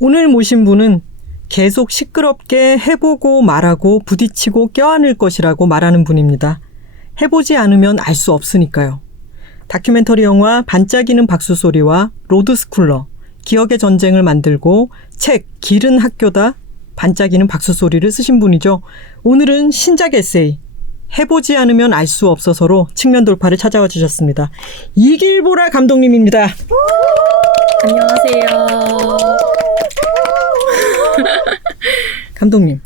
오늘 모신 분은 계속 시끄럽게 해보고 말하고 부딪히고 껴안을 것이라고 말하는 분입니다. 해보지 않으면 알 수 없으니까요. 다큐멘터리 영화 반짝이는 박수 소리와 로드스쿨러, 기억의 전쟁을 만들고 책 길은 학교다, 반짝이는 박수 소리를 쓰신 분이죠. 오늘은 신작 에세이 해보지 않으면 알 수 없어서로 측면 돌파를 찾아와 주셨습니다. 이길보라 감독님입니다. 안녕하세요. 감독님,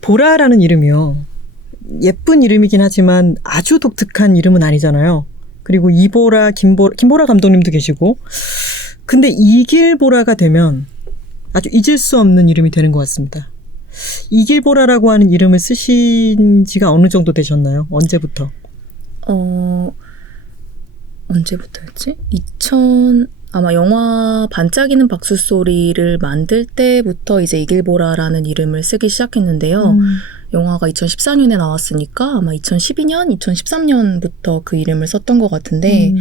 보라라는 이름이요. 예쁜 이름이긴 하지만 아주 독특한 이름은 아니잖아요. 그리고 이보라, 김보라 감독님도 계시고. 근데 이길보라가 되면 아주 잊을 수 없는 이름이 되는 것 같습니다. 이길보라라고 하는 이름을 쓰신 지가 어느 정도 되셨나요? 언제부터? 언제부터였지? 아마 영화 반짝이는 박수 소리를 만들 때부터 이제 이길보라라는 이름을 쓰기 시작했는데요. 영화가 2014년에 나왔으니까 아마 2012년, 2013년부터 그 이름을 썼던 것 같은데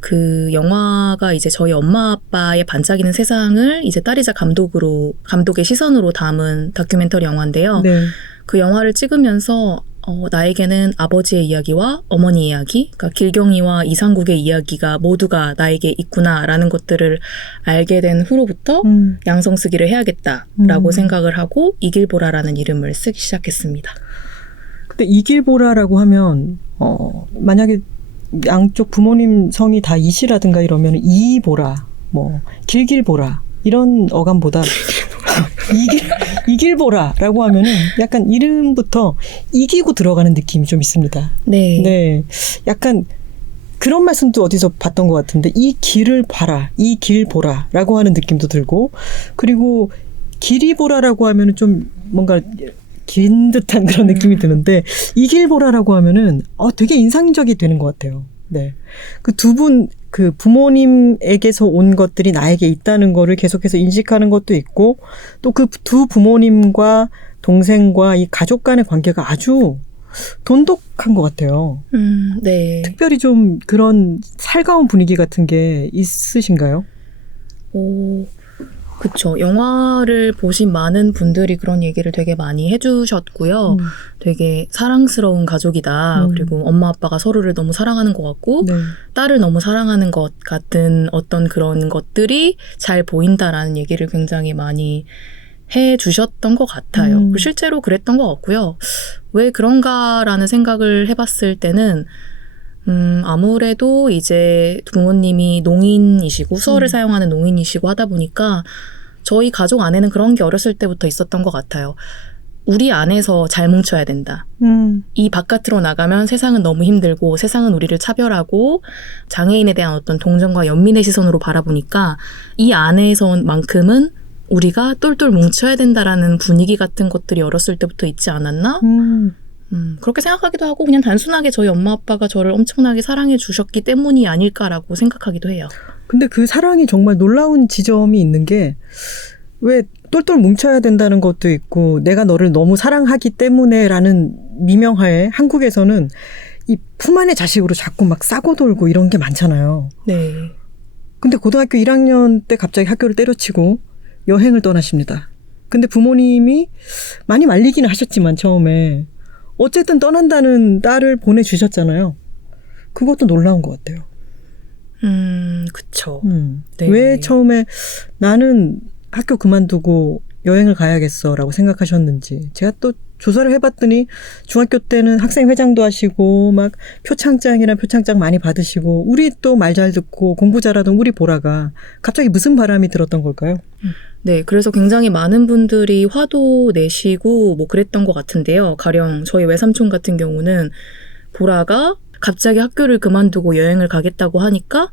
그 영화가 이제 저희 엄마 아빠의 반짝이는 세상을 이제 딸이자 감독의 시선으로 담은 다큐멘터리 영화인데요. 네. 그 영화를 찍으면서 나에게는 아버지의 이야기와 어머니 이야기, 그러니까 길경이와 이상국의 이야기가 모두가 나에게 있구나라는 것들을 알게 된 후로부터 양성쓰기를 해야겠다라고 생각을 하고 이길보라라는 이름을 쓰기 시작했습니다. 근데 이길보라라고 하면 만약에 양쪽 부모님 성이 다 이시라든가 이러면 이보라, 뭐 길길보라 이런 어감보다 이길보라라고 하면은 약간 이름부터 이기고 들어가는 느낌이 좀 있습니다. 네. 네. 약간 그런 말씀도 어디서 봤던 것 같은데 이 길을 봐라, 이 길 보라라고 하는 느낌도 들고, 그리고 길이 보라라고 하면은 좀 뭔가 긴 듯한 그런 느낌이 드는데 이 길 보라라고 하면은 되게 인상적이 되는 것 같아요. 네. 그 두 분, 그 부모님에게서 온 것들이 나에게 있다는 거를 계속해서 인식하는 것도 있고, 또 그 두 부모님과 동생과 이 가족 간의 관계가 아주 돈독한 것 같아요. 네. 특별히 좀 그런 살가운 분위기 같은 게 있으신가요? 그쵸. 영화를 보신 많은 분들이 그런 얘기를 되게 많이 해주셨고요. 되게 사랑스러운 가족이다. 그리고 엄마 아빠가 서로를 너무 사랑하는 것 같고 네. 딸을 너무 사랑하는 것 같은 어떤 그런 것들이 잘 보인다라는 얘기를 굉장히 많이 해주셨던 것 같아요. 실제로 그랬던 것 같고요. 왜 그런가라는 생각을 해봤을 때는 아무래도 이제 부모님이 농인이시고 수어를 사용하는 농인이시고 하다 보니까 저희 가족 안에는 그런 게 어렸을 때부터 있었던 것 같아요. 우리 안에서 잘 뭉쳐야 된다. 이 바깥으로 나가면 세상은 너무 힘들고 세상은 우리를 차별하고 장애인에 대한 어떤 동정과 연민의 시선으로 바라보니까 이 안에서만큼은 우리가 똘똘 뭉쳐야 된다라는 분위기 같은 것들이 어렸을 때부터 있지 않았나? 그렇게 생각하기도 하고 그냥 단순하게 저희 엄마 아빠가 저를 엄청나게 사랑해 주셨기 때문이 아닐까라고 생각하기도 해요. 근데 그 사랑이 정말 놀라운 지점이 있는 게, 왜 똘똘 뭉쳐야 된다는 것도 있고 내가 너를 너무 사랑하기 때문에라는 미명하에 한국에서는 이 품 안의 자식으로 자꾸 막 싸고 돌고 이런 게 많잖아요. 네. 근데 고등학교 1학년 때 갑자기 학교를 때려치고 여행을 떠나십니다. 근데 부모님이 많이 말리기는 하셨지만 처음에 어쨌든 떠난다는 딸을 보내주셨잖아요. 그것도 놀라운 것 같아요. 그쵸. 네. 왜 처음에 나는 학교 그만두고 여행을 가야겠어라고 생각하셨는지. 제가 또 조사를 해봤더니 중학교 때는 학생회장도 하시고 막 표창장이나 표창장 많이 받으시고 우리 또 말 잘 듣고 공부 잘하던 우리 보라가 갑자기 무슨 바람이 들었던 걸까요? 네, 그래서 굉장히 많은 분들이 화도 내시고 뭐 그랬던 것 같은데요. 가령 저희 외삼촌 같은 경우는 보라가 갑자기 학교를 그만두고 여행을 가겠다고 하니까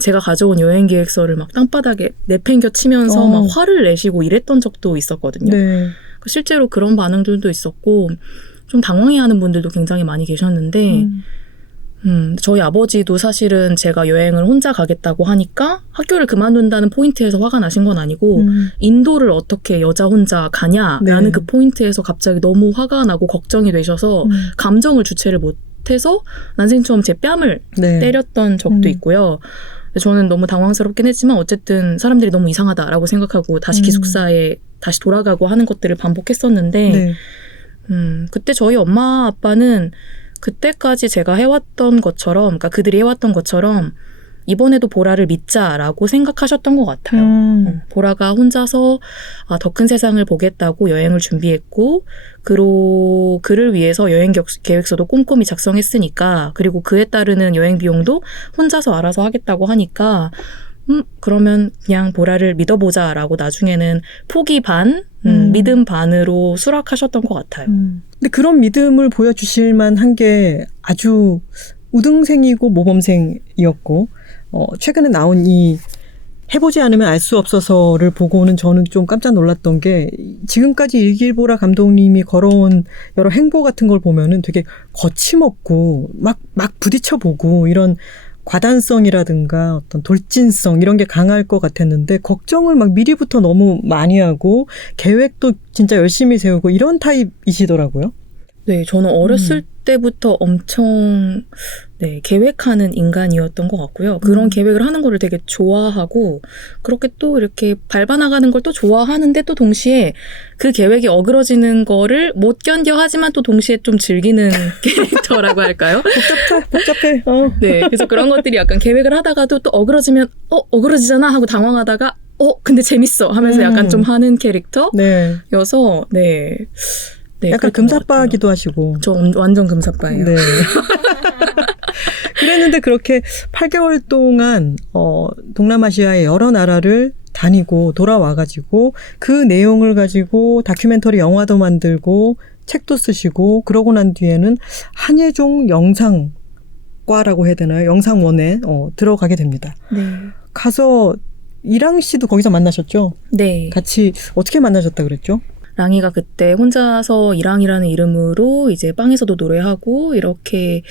제가 가져온 여행 계획서를 막 땅바닥에 내팽겨 치면서 막 화를 내시고 이랬던 적도 있었거든요. 네. 실제로 그런 반응들도 있었고 좀 당황해하는 분들도 굉장히 많이 계셨는데 저희 아버지도 사실은 제가 여행을 혼자 가겠다고 하니까 학교를 그만둔다는 포인트에서 화가 나신 건 아니고 인도를 어떻게 여자 혼자 가냐라는 네. 그 포인트에서 갑자기 너무 화가 나고 걱정이 되셔서 감정을 주체를 못해서 난생 처음 제 뺨을 네. 때렸던 적도 있고요. 저는 너무 당황스럽긴 했지만 어쨌든 사람들이 너무 이상하다라고 생각하고 다시 기숙사에 다시 돌아가고 하는 것들을 반복했었는데 네. 그때 저희 엄마 아빠는 그때까지 제가 해왔던 것처럼, 그러니까 그들이 해왔던 것처럼 이번에도 보라를 믿자라고 생각하셨던 것 같아요. 보라가 혼자서 더 큰 세상을 보겠다고 여행을 준비했고, 그를 위해서 여행 계획서도 꼼꼼히 작성했으니까, 그리고 그에 따르는 여행 비용도 혼자서 알아서 하겠다고 하니까, 그러면 그냥 보라를 믿어보자라고 나중에는 포기 반, 믿음 반으로 수락하셨던 것 같아요. 근데 그런 믿음을 보여주실 만한 게 아주 우등생이고 모범생이었고, 최근에 나온 이 해보지 않으면 알 수 없어서를 보고는 저는 좀 깜짝 놀랐던 게 지금까지 일길보라 감독님이 걸어온 여러 행보 같은 걸 보면은 되게 거침없고 막 부딪혀보고 이런 과단성이라든가 어떤 돌진성 이런 게 강할 것 같았는데 걱정을 막 미리부터 너무 많이 하고 계획도 진짜 열심히 세우고 이런 타입이시더라고요. 네, 저는 어렸을 때부터 엄청 계획하는 인간이었던 것 같고요. 그런 계획을 하는 거를 되게 좋아하고 그렇게 또 이렇게 밟아나가는 걸 또 좋아하는데 또 동시에 그 계획이 어그러지는 거를 못 견뎌 하지만 또 동시에 좀 즐기는 캐릭터라고 할까요? 복잡해. 네, 그래서 그런 것들이 약간 계획을 하다가도 또 어그러지면 어그러지잖아 하고 당황하다가 근데 재밌어 하면서 약간 좀 하는 캐릭터여서 네, 약간 금사빠기도 하시고. 저 완전 금사빠예요. 네. 그랬는데 그렇게 8개월 동안 동남아시아의 여러 나라를 다니고 돌아와가지고 그 내용을 가지고 다큐멘터리 영화도 만들고 책도 쓰시고 그러고 난 뒤에는 한예종 영상과라고 해야 되나요? 영상원에 들어가게 됩니다. 네. 가서 이랑 씨도 거기서 만나셨죠? 네. 같이 어떻게 만나셨다 그랬죠? 랑이가 그때 혼자서 이랑이라는 이름으로 이제 빵에서도 노래하고 이렇게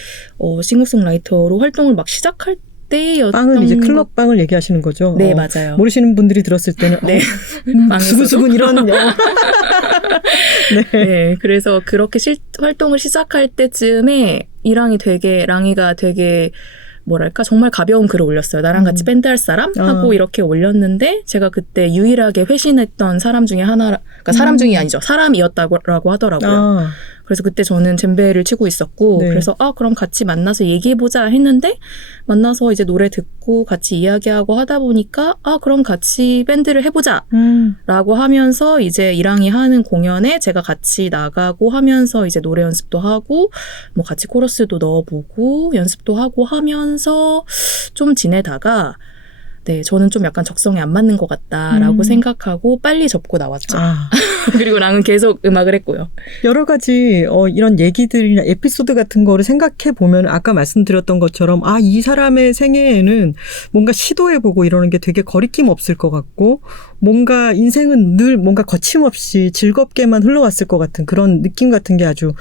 싱어송라이터로 활동을 막 시작할 때였던 빵은 이제 클럽 빵을 얘기하시는 거죠? 네, 맞아요. 모르시는 분들이 들었을 때는 네. 수근수근 이런 네, 그래서 그렇게 활동을 시작할 때쯤에 랑이가 되게 뭐랄까 정말 가벼운 글을 올렸어요. 나랑 같이 밴드 할 사람? 하고 이렇게 올렸는데 제가 그때 유일하게 회신했던 사람 중에 그러니까 사람 중이 아니죠. 사람이었다고 하더라고요. 그래서 그때 저는 젬베를 치고 있었고 네. 그래서 그럼 같이 만나서 얘기해보자 했는데 만나서 이제 노래 듣고 같이 이야기하고 하다 보니까 그럼 같이 밴드를 해보자 라고 하면서 이제 이랑이 하는 공연에 제가 같이 나가고 하면서 이제 노래 연습도 하고 뭐 같이 코러스도 넣어보고 연습도 하고 하면서 좀 지내다가 네, 저는 좀 약간 적성에 안 맞는 것 같다라고 생각하고 빨리 접고 나왔죠. 그리고 랑은 계속 음악을 했고요. 여러 가지 이런 얘기들이나 에피소드 같은 거를 생각해 보면 아까 말씀드렸던 것처럼 이 사람의 생애에는 뭔가 시도해보고 이러는 게 되게 거리낌 없을 것 같고 뭔가 인생은 늘 뭔가 거침없이 즐겁게만 흘러왔을 것 같은 그런 느낌 같은 게 아주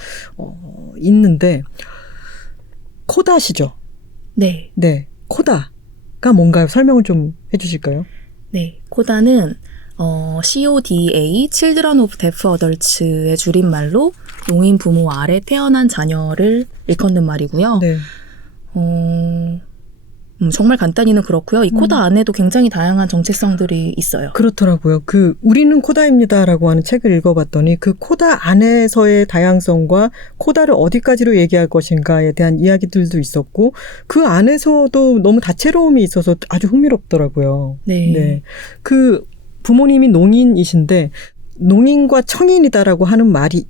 있는데 코다시죠? 네. 네, 코다. 가 뭔가요? 설명을 좀 해주실까요? 네, 코다는 CODA, Children of Deaf Adults의 줄임말로 농인 부모 아래 태어난 자녀를 일컫는 말이고요. 네. 정말 간단히는 그렇고요. 이 코다 안에도 굉장히 다양한 정체성들이 있어요. 그렇더라고요. 우리는 코다입니다라고 하는 책을 읽어봤더니 그 코다 안에서의 다양성과 코다를 어디까지로 얘기할 것인가에 대한 이야기들도 있었고 그 안에서도 너무 다채로움이 있어서 아주 흥미롭더라고요. 네. 네. 그 부모님이 농인이신데 농인과 청인이다라고 하는 말이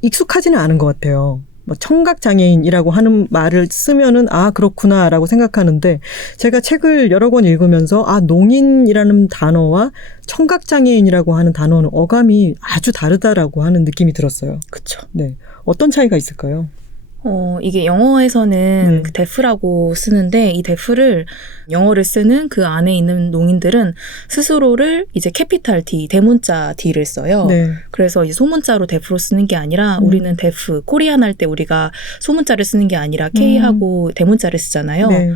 익숙하지는 않은 것 같아요. 뭐 청각장애인이라고 하는 말을 쓰면은 그렇구나라고 생각하는데 제가 책을 여러 권 읽으면서 농인이라는 단어와 청각장애인이라고 하는 단어는 어감이 아주 다르다라고 하는 느낌이 들었어요. 그렇죠. 네, 어떤 차이가 있을까요? 이게 영어에서는 데프라고 쓰는데 이 데프를 영어를 쓰는 그 안에 있는 농인들은 스스로를 이제 캐피탈 D, 대문자 D를 써요. 네. 그래서 이제 소문자로 데프로 쓰는 게 아니라 우리는 데프, 코리안 할 때 우리가 소문자를 쓰는 게 아니라 K하고 대문자를 쓰잖아요. 네.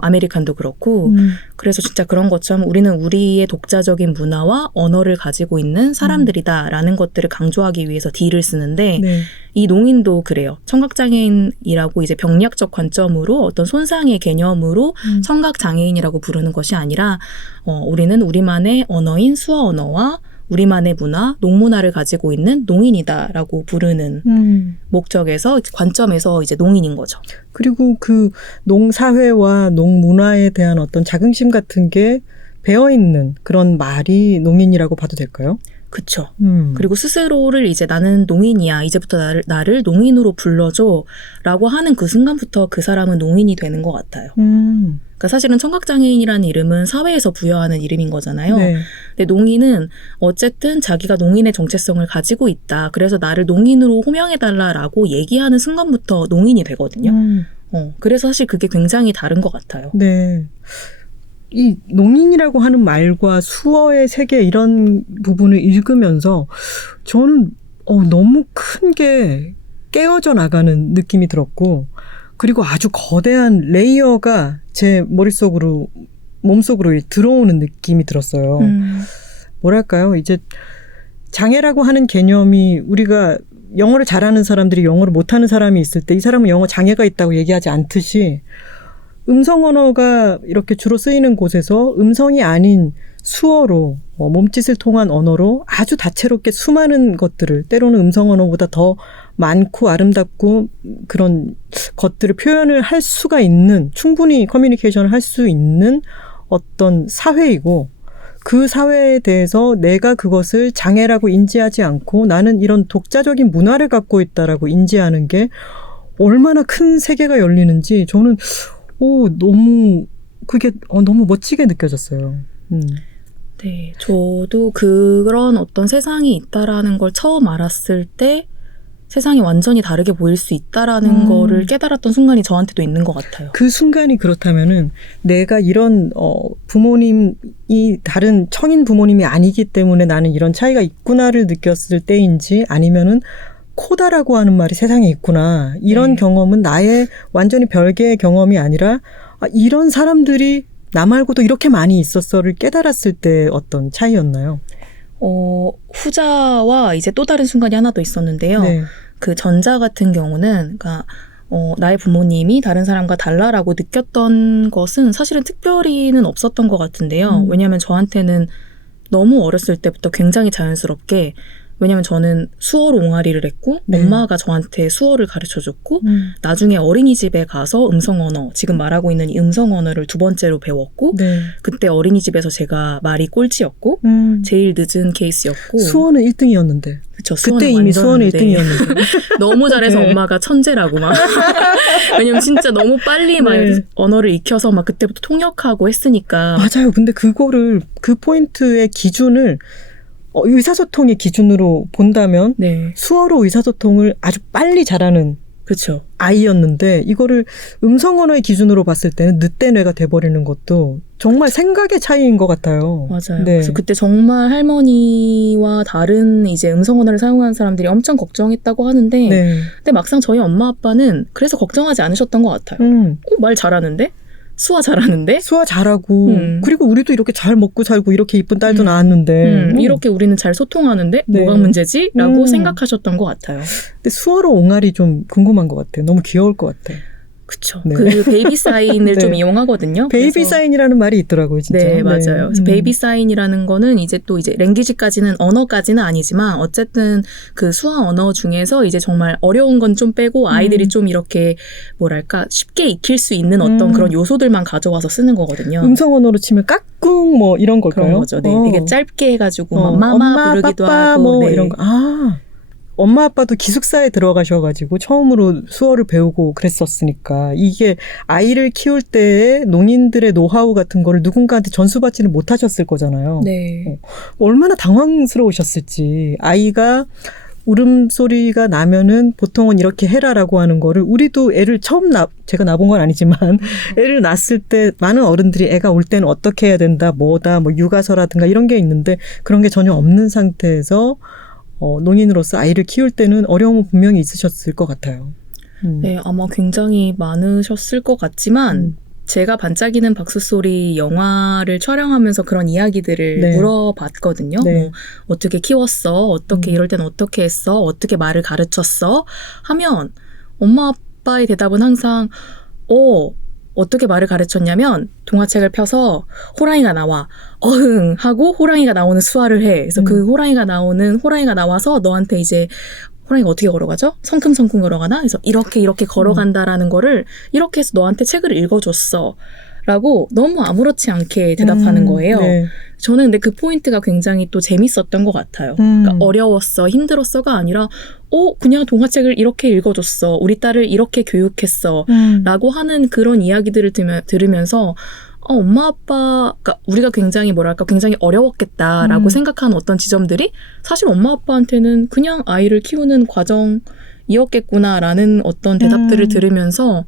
아메리칸도 그렇고 그래서 진짜 그런 것처럼 우리는 우리의 독자적인 문화와 언어를 가지고 있는 사람들이다라는 것들을 강조하기 위해서 D를 쓰는데 네. 이 농인도 그래요. 청각장애인이라고 이제 병리학적 관점으로 어떤 손상의 개념으로 청각장애인이라고 부르는 것이 아니라 우리는 우리만의 언어인 수어 언어와 우리만의 문화, 농문화를 가지고 있는 농인이다라고 부르는 목적에서 관점에서 이제 농인인 거죠. 그리고 그 농사회와 농문화에 대한 어떤 자긍심 같은 게 배어있는 그런 말이 농인이라고 봐도 될까요? 그쵸. 그리고 스스로를 이제 나는 농인이야. 이제부터 나를 농인으로 불러줘. 라고 하는 그 순간부터 그 사람은 농인이 되는 것 같아요. 그러니까 사실은 청각장애인이라는 이름은 사회에서 부여하는 이름인 거잖아요. 네. 근데 농인은 어쨌든 자기가 농인의 정체성을 가지고 있다. 그래서 나를 농인으로 호명해달라라고 얘기하는 순간부터 농인이 되거든요. 그래서 사실 그게 굉장히 다른 것 같아요. 네. 이 농인이라고 하는 말과 수어의 세계 이런 부분을 읽으면서 저는 너무 큰 게 깨어져 나가는 느낌이 들었고 그리고 아주 거대한 레이어가 제 머릿속으로 몸속으로 들어오는 느낌이 들었어요. 뭐랄까요? 이제 장애라고 하는 개념이 우리가 영어를 잘하는 사람들이 영어를 못하는 사람이 있을 때 이 사람은 영어 장애가 있다고 얘기하지 않듯이 음성 언어가 이렇게 주로 쓰이는 곳에서 음성이 아닌 수어로 몸짓을 통한 언어로 아주 다채롭게 수많은 것들을 때로는 음성 언어보다 더 많고 아름답고 그런 것들을 표현을 할 수가 있는 충분히 커뮤니케이션을 할 수 있는 어떤 사회이고 그 사회에 대해서 내가 그것을 장애라고 인지하지 않고 나는 이런 독자적인 문화를 갖고 있다라고 인지하는 게 얼마나 큰 세계가 열리는지 저는 너무 그게 너무 멋지게 느껴졌어요. 네, 저도 그런 어떤 세상이 있다라는 걸 처음 알았을 때 세상이 완전히 다르게 보일 수 있다라는 거를 깨달았던 순간이 저한테도 있는 것 같아요. 그 순간이 그렇다면은 내가 이런 부모님이 다른 청인 부모님이 아니기 때문에 나는 이런 차이가 있구나를 느꼈을 때인지 아니면은 코다라고 하는 말이 세상에 있구나. 이런 경험은 나의 완전히 별개의 경험이 아니라 이런 사람들이 나 말고도 이렇게 많이 있었어를 깨달았을 때 어떤 차이였나요? 후자와 이제 또 다른 순간이 하나 더 있었는데요. 네. 그 전자 같은 경우는 그러니까 나의 부모님이 다른 사람과 달라라고 느꼈던 것은 사실은 특별히는 없었던 것 같은데요. 왜냐하면 저한테는 너무 어렸을 때부터 굉장히 자연스럽게 왜냐면 저는 수어로 옹알이를 했고 엄마가 저한테 수어를 가르쳐줬고 나중에 어린이집에 가서 음성언어 지금 말하고 있는 이 음성언어를 두 번째로 배웠고 그때 어린이집에서 제가 말이 꼴찌였고 제일 늦은 케이스였고 수어는 1등이었는데 그쵸, 그때 이미 수어는 1등이었는데 너무 잘해서 엄마가 천재라고 막 왜냐면 진짜 너무 빨리 막 언어를 익혀서 막 그때부터 통역하고 했으니까 맞아요. 근데 그거를 그 포인트의 기준을 의사소통의 기준으로 본다면 수어로 의사소통을 아주 빨리 잘하는 그렇죠. 아이였는데 이거를 음성언어의 기준으로 봤을 때는 늑대 뇌가 돼버리는 것도 정말 생각의 차이인 것 같아요. 맞아요. 그래서 그때 정말 할머니와 다른 이제 음성언어를 사용하는 사람들이 엄청 걱정했다고 하는데 근데 막상 저희 엄마 아빠는 그래서 걱정하지 않으셨던 것 같아요. 말 잘하는데? 수화 잘하는데? 수화 잘하고 그리고 우리도 이렇게 잘 먹고 살고 이렇게 이쁜 딸도 낳았는데 이렇게 우리는 잘 소통하는데 뭐가 문제지? 라고 생각하셨던 것 같아요. 근데 수어로 옹알이 좀 궁금한 것 같아요. 너무 귀여울 것 같아요. 그쵸. 그 베이비 사인을 좀 이용하거든요. 베이비 사인이라는 말이 있더라고요, 진짜. 네, 맞아요. 그래서 베이비 사인이라는 거는 이제 또 이제 랭귀지까지는 언어까지는 아니지만 어쨌든 그 수화 언어 중에서 이제 정말 어려운 건 좀 빼고 아이들이 좀 이렇게 뭐랄까 쉽게 익힐 수 있는 어떤 그런 요소들만 가져와서 쓰는 거거든요. 음성 언어로 치면 까꿍 뭐 이런 걸까요? 그런 거죠. 네, 되게 짧게 해가지고 마마 부르기도 빠빠, 하고 뭐 이런 거. 엄마 아빠도 기숙사에 들어가셔가지고 처음으로 수어를 배우고 그랬었으니까 이게 아이를 키울 때의 농인들의 노하우 같은 거를 누군가한테 전수받지는 못하셨을 거잖아요. 얼마나 당황스러우셨을지. 아이가 울음소리가 나면은 보통은 이렇게 해라라고 하는 거를 우리도 애를 제가 낳아본 건 아니지만 애를 낳았을 때 많은 어른들이 애가 울 때는 어떻게 해야 된다, 뭐다, 뭐 육아서라든가 이런 게 있는데 그런 게 전혀 없는 상태에서 농인으로서 아이를 키울 때는 어려움은 분명히 있으셨을 것 같아요. 네, 아마 굉장히 많으셨을 것 같지만 제가 반짝이는 박수 소리 영화를 촬영하면서 그런 이야기들을 네. 물어봤거든요. 네. 뭐 어떻게 키웠어? 어떻게 이럴 때는 어떻게 했어? 어떻게 말을 가르쳤어? 하면 엄마 아빠의 대답은 항상 어떻게 말을 가르쳤냐면 동화책을 펴서 호랑이가 나와 어흥 하고 호랑이가 나오는 수화를 해. 그래서 그 호랑이가 나와서 너한테 이제 호랑이가 어떻게 걸어가죠? 성큼성큼 걸어가나? 그래서 이렇게 걸어간다라는 거를 이렇게 해서 너한테 책을 읽어줬어. 라고 너무 아무렇지 않게 대답하는 거예요. 네. 저는 근데 그 포인트가 굉장히 또 재밌었던 것 같아요. 그러니까 어려웠어, 힘들었어가 아니라 그냥 동화책을 이렇게 읽어줬어. 우리 딸을 이렇게 교육했어. 라고 하는 그런 이야기들을 들으면서 엄마 아빠가 우리가 굉장히 굉장히 어려웠겠다라고 생각하는 어떤 지점들이 사실 엄마 아빠한테는 그냥 아이를 키우는 과정이었겠구나라는 어떤 대답들을 들으면서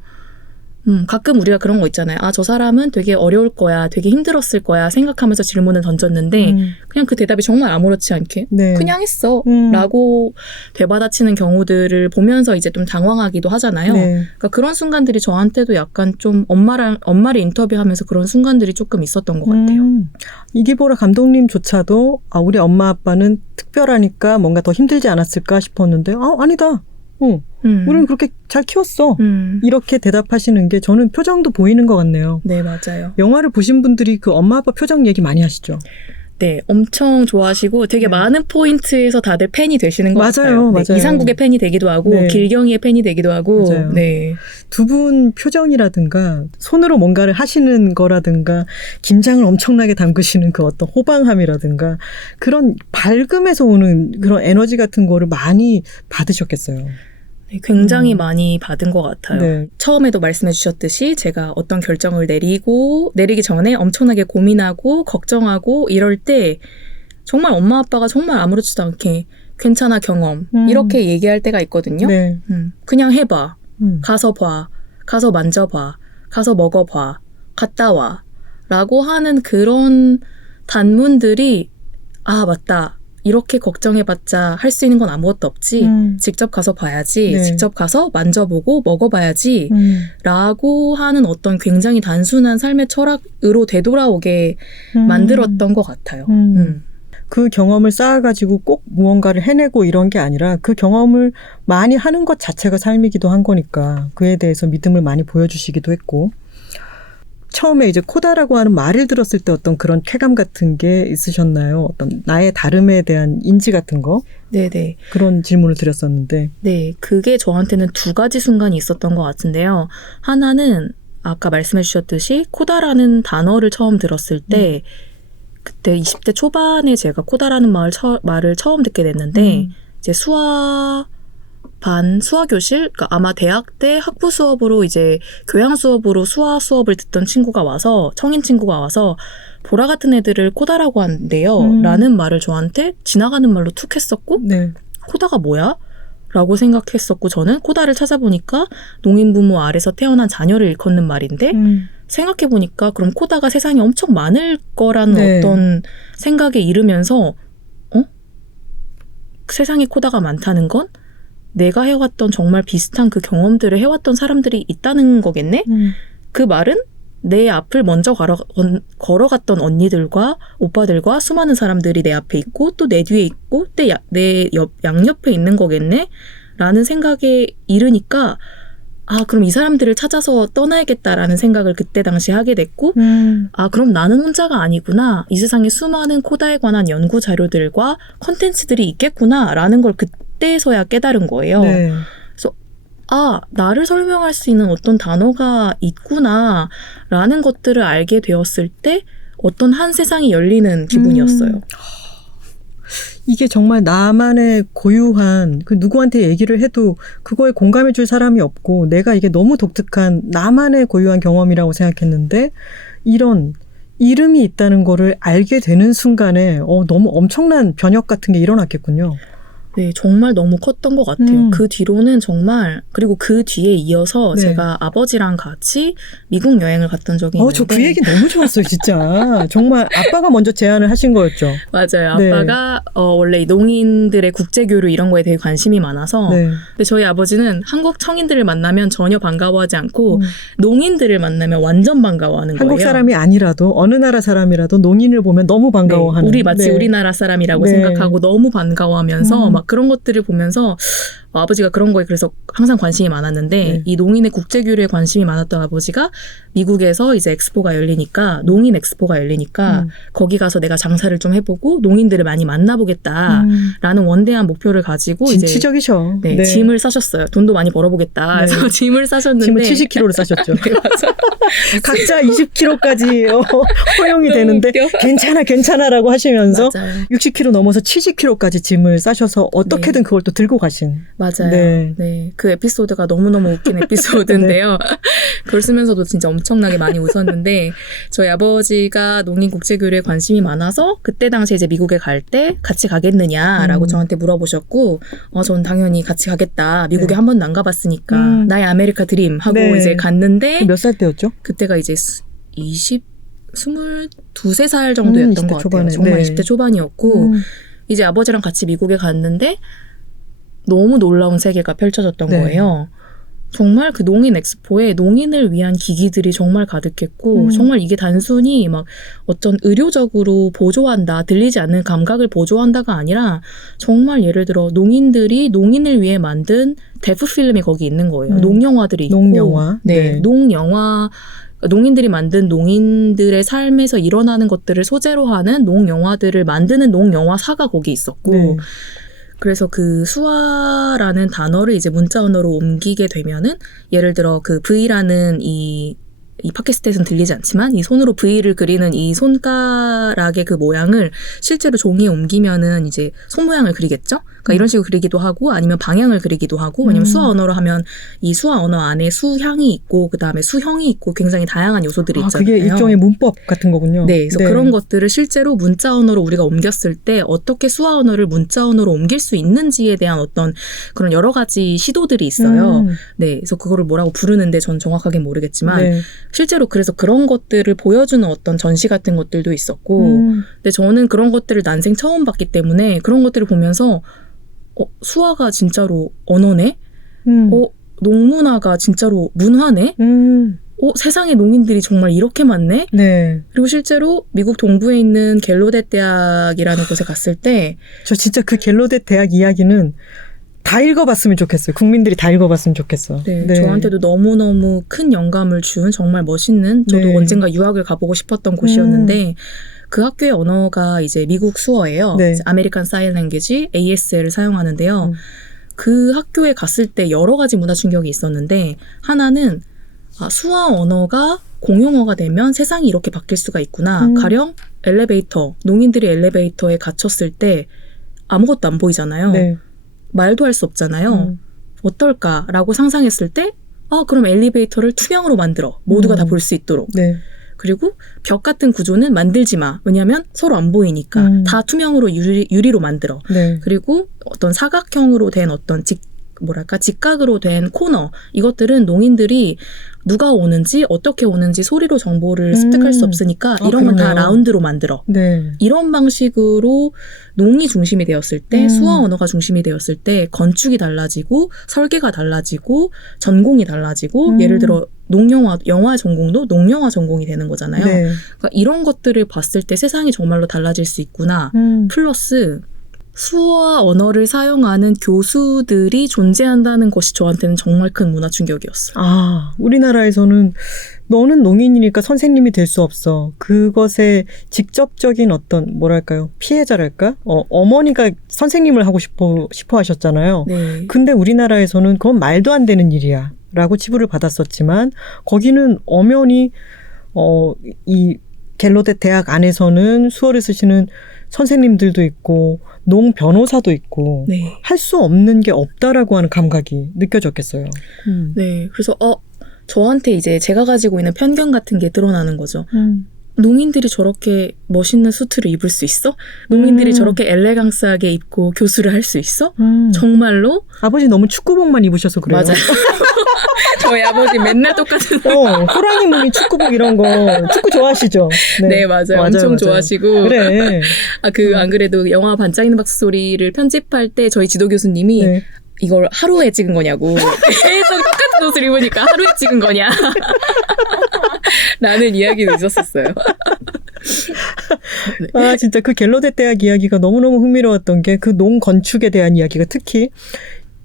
가끔 우리가 그런 거 있잖아요. 저 사람은 되게 어려울 거야, 되게 힘들었을 거야 생각하면서 질문을 던졌는데 그냥 그 대답이 정말 아무렇지 않게 네. 그냥 했어 라고 되받아치는 경우들을 보면서 이제 좀 당황하기도 하잖아요. 네. 그러니까 그런 순간들이 저한테도 약간 좀 엄마를 인터뷰하면서 그런 순간들이 조금 있었던 것 같아요. 이기보라 감독님조차도 우리 엄마 아빠는 특별하니까 뭔가 더 힘들지 않았을까 싶었는데 아니다. 우리는 그렇게 잘 키웠어. 이렇게 대답하시는 게 저는 표정도 보이는 것 같네요. 네, 맞아요. 영화를 보신 분들이 그 엄마 아빠 표정 얘기 많이 하시죠? 네, 엄청 좋아하시고 되게 많은 포인트에서 다들 팬이 되시는 것 맞아요, 같아요. 맞아요. 네, 이상국의 팬이 되기도 하고 네. 길경이의 팬이 되기도 하고. 맞아요. 네. 두 분 표정이라든가 손으로 뭔가를 하시는 거라든가 긴장을 엄청나게 담그시는 그 어떤 호방함이라든가 그런 밝음에서 오는 그런 에너지 같은 거를 많이 받으셨겠어요. 네, 굉장히 많이 받은 것 같아요. 네. 처음에도 말씀해 주셨듯이 제가 어떤 결정을 내리기 전에 엄청나게 고민하고 걱정하고 이럴 때 정말 엄마 아빠가 정말 아무렇지도 않게 괜찮아 경험 이렇게 얘기할 때가 있거든요. 네. 그냥 해봐. 가서 봐. 가서 만져봐. 가서 먹어봐. 갔다 와. 라고 하는 그런 단문들이 맞다. 이렇게 걱정해봤자 할 수 있는 건 아무것도 없지. 직접 가서 봐야지. 네. 직접 가서 만져보고 먹어봐야지. 라고 하는 어떤 굉장히 단순한 삶의 철학으로 되돌아오게 만들었던 것 같아요. 그 경험을 쌓아가지고 꼭 무언가를 해내고 이런 게 아니라 그 경험을 많이 하는 것 자체가 삶이기도 한 거니까 그에 대해서 믿음을 많이 보여주시기도 했고 처음에 이제 코다라고 하는 말을 들었을 때 어떤 그런 쾌감 같은 게 있으셨나요? 어떤 나의 다름에 대한 인지 같은 거? 네네. 그런 질문을 드렸었는데. 네, 그게 저한테는 두 가지 순간이 있었던 것 같은데요. 하나는 아까 말씀해 주셨듯이 코다라는 단어를 처음 들었을 때 그때 20대 초반에 제가 코다라는 말을 처음 듣게 됐는데 이제 수화 교실, 그러니까 아마 대학 때 학부 수업으로 이제 교양 수업으로 수화 수업을 듣던 친구가 와서 청인 친구가 와서 보라 같은 애들을 코다라고 한대요. 라는 말을 저한테 지나가는 말로 툭 했었고 네. 코다가 뭐야? 라고 생각했었고 저는 코다를 찾아보니까 농인부모 아래서 태어난 자녀를 일컫는 말인데 생각해보니까 그럼 코다가 세상에 엄청 많을 거라는 네. 어떤 생각에 이르면서 세상에 코다가 많다는 건 내가 해왔던 정말 비슷한 그 경험들을 해왔던 사람들이 있다는 거겠네? 그 말은 내 앞을 먼저 걸어갔던 언니들과 오빠들과 수많은 사람들이 내 앞에 있고 또 내 뒤에 있고 내 양옆에 있는 거겠네? 라는 생각에 이르니까 그럼 이 사람들을 찾아서 떠나야겠다라는 생각을 그때 당시 하게 됐고 그럼 나는 혼자가 아니구나. 이 세상에 수많은 코다에 관한 연구 자료들과 컨텐츠들이 있겠구나 라는 걸 그때서야 깨달은 거예요. 네. 그래서 나를 설명할 수 있는 어떤 단어가 있구나 라는 것들을 알게 되었을 때 어떤 한 세상이 열리는 기분이었어요. 이게 정말 나만의 고유한 그 누구한테 얘기를 해도 그거에 공감해 줄 사람이 없고 내가 이게 너무 독특한 나만의 고유한 경험이라고 생각했는데 이런 이름이 있다는 거를 알게 되는 순간에 너무 엄청난 변혁 같은 게 일어났겠군요. 네, 정말 너무 컸던 것 같아요. 그 뒤로는 정말 그리고 그 뒤에 이어서 네. 제가 아버지랑 같이 미국 여행을 갔던 적이 있는데 저 그 얘기 너무 좋았어요, 진짜. 정말 아빠가 먼저 제안을 하신 거였죠. 맞아요. 네. 아빠가 원래 이 농인들의 국제교류 이런 거에 되게 관심이 많아서 네. 근데 저희 아버지는 한국 청인들을 만나면 전혀 반가워하지 않고 농인들을 만나면 완전 반가워하는 거예요. 한국 사람이 아니라도 어느 나라 사람이라도 농인을 보면 너무 반가워하는. 네, 우리 마치 네. 우리나라 사람이라고 네. 생각하고 너무 반가워하면서 막 그런 것들을 보면서 아버지가 그런 거에 그래서 항상 관심이 많았는데 네. 이 농인의 국제교류에 관심이 많았던 아버지가 미국에서 이제 엑스포가 열리니까 농인 엑스포가 열리니까 거기 가서 내가 장사를 좀 해보고 농인들을 많이 만나보겠다라는 원대한 목표를 가지고 진취적이셔. 이제 짐을 싸셨어요. 돈도 많이 벌어보겠다. 네. 그래서 짐을 싸셨는데 짐을 70kg를 싸셨죠. 네, 맞아. 각자 20kg까지 허용이 너무 되는데 웃겨. 괜찮아라고 하시면서 맞아요. 60kg 넘어서 70kg까지 짐을 싸셔서 어떻게든 그걸 또 들고 가신. 맞아요. 네. 네. 그 에피소드가 너무너무 웃긴 에피소드인데요. 그걸 쓰면서도 진짜 엄청나게 많이 웃었는데, 저희 아버지가 농인 국제교류에 관심이 많아서, 그때 당시에 이제 미국에 갈 때 같이 가겠느냐라고 저한테 물어보셨고, 전 당연히 같이 가겠다. 미국에 네. 한 번도 안 가봤으니까, 나의 아메리카 드림 하고 네. 이제 갔는데, 몇 살 때였죠? 그때가 이제 22, 3살 정도였던 20대 것 같아요. 초반에. 정말 네. 20대 초반이었고, 이제 아버지랑 같이 미국에 갔는데 너무 놀라운 세계가 펼쳐졌던 네. 거예요. 정말 그 농인 엑스포에 농인을 위한 기기들이 정말 가득했고 정말 이게 단순히 막 어떤 의료적으로 보조한다, 들리지 않는 감각을 보조한다가 아니라 정말 예를 들어 농인들이 농인을 위해 만든 데프 필름이 거기 있는 거예요. 농영화들이 있고 농영화. 네, 농영화 농인들이 만든 농인들의 삶에서 일어나는 것들을 소재로 하는 농영화들을 만드는 농영화사가 거기 있었고 네. 그래서 그 수화라는 단어를 이제 문자 언어로 옮기게 되면은 예를 들어 그 V라는 이 팟캐스트에서는 들리지 않지만 이 손으로 V를 그리는 이 손가락의 그 모양을 실제로 종이에 옮기면은 이제 손 모양을 그리겠죠? 그러니까 이런 식으로 그리기도 하고 아니면 방향을 그리기도 하고 왜냐면 수화 언어로 하면 이 수화 언어 안에 수향이 있고 그다음에 수형이 있고 굉장히 다양한 요소들이 있잖아요. 그게 일종의 문법 같은 거군요. 네, 그래서 그런 것들을 실제로 문자 언어로 우리가 옮겼을 때 어떻게 수화 언어를 문자 언어로 옮길 수 있는지에 대한 어떤 그런 여러 가지 시도들이 있어요. 네, 그래서 그거를 뭐라고 부르는데 전 정확하게 모르겠지만 네. 실제로 그래서 그런 것들을 보여주는 어떤 전시 같은 것들도 있었고 근데 저는 그런 것들을 난생 처음 봤기 때문에 그런 것들을 보면서 수화가 진짜로 언어네? 농문화가 진짜로 문화네? 세상에 농인들이 정말 이렇게 많네? 네. 그리고 실제로 미국 동부에 있는 갤로대 대학이라는 곳에 갔을 때 저 진짜 그 갤로대 대학 이야기는 다 읽어봤으면 좋겠어요. 국민들이 다 읽어봤으면 좋겠어. 네, 네. 저한테도 너무너무 큰 영감을 준 정말 멋있는 저도 네. 언젠가 유학을 가보고 싶었던 곳이었는데 그 학교의 언어가 이제 미국 수어예요. 네. 아메리칸 사인 랭귀지 ASL을 사용하는데요. 그 학교에 갔을 때 여러 가지 문화 충격이 있었는데 하나는 수화 언어가 공용어가 되면 세상이 이렇게 바뀔 수가 있구나. 가령 엘리베이터, 농인들이 엘리베이터에 갇혔을 때 아무것도 안 보이잖아요. 네. 말도 할 수 없잖아요. 어떨까라고 상상했을 때 그럼 엘리베이터를 투명으로 만들어. 모두가 다 볼 수 있도록. 네. 그리고 벽 같은 구조는 만들지 마. 왜냐하면 서로 안 보이니까. 다 투명으로 유리로 만들어. 네. 그리고 어떤 사각형으로 된 어떤 직각으로 된 코너. 이것들은 농인들이 누가 오는지 어떻게 오는지 소리로 정보를 습득할 수 없으니까 이런 건 다 그러네요. 라운드로 만들어. 네. 이런 방식으로 농이 중심이 되었을 때 수화 언어가 중심이 되었을 때 건축이 달라지고 설계가 달라지고 전공이 달라지고 예를 들어 영화 전공도 농영화 전공이 되는 거잖아요. 네. 그러니까 이런 것들을 봤을 때 세상이 정말로 달라질 수 있구나. 플러스 수화 언어를 사용하는 교수들이 존재한다는 것이 저한테는 정말 큰 문화 충격이었어요. 우리나라에서는 너는 농인이니까 선생님이 될 수 없어. 그것에 직접적인 어떤 뭐랄까요? 피해자랄까? 어머니가 선생님을 하고 싶어 하셨잖아요. 네. 근데 우리나라에서는 그건 말도 안 되는 일이야. 라고 치부를 받았었지만 거기는 엄연히 이 갤로대 대학 안에서는 수어를 쓰시는 선생님들도 있고 농 변호사도 있고 네. 할 수 없는 게 없다라고 하는 감각이 느껴졌겠어요. 네. 그래서 저한테 이제 제가 가지고 있는 편견 같은 게 드러나는 거죠. 농인들이 저렇게 멋있는 수트를 입을 수 있어? 농인들이 저렇게 엘레강스하게 입고 교수를 할 수 있어? 정말로? 아버지 너무 축구복만 입으셔서 그래요. 맞아요. 저희 아버지 맨날 똑같은 호랑이 무늬 축구복 이런 거 축구 좋아하시죠? 네, 맞아요. 엄청 좋아하시고. 그래. 안 그래도 영화 반짝이는 박수 소리를 편집할 때 저희 지도 교수님이 네. 이걸 하루에 찍은 거냐고. 계속 똑같은 옷을 입으니까 하루에 찍은 거냐. 라는 이야기도 있었어요. 아, 진짜 그 갤러데 대학 이야기가 너무너무 흥미로웠던 게 그 농 건축에 대한 이야기가 특히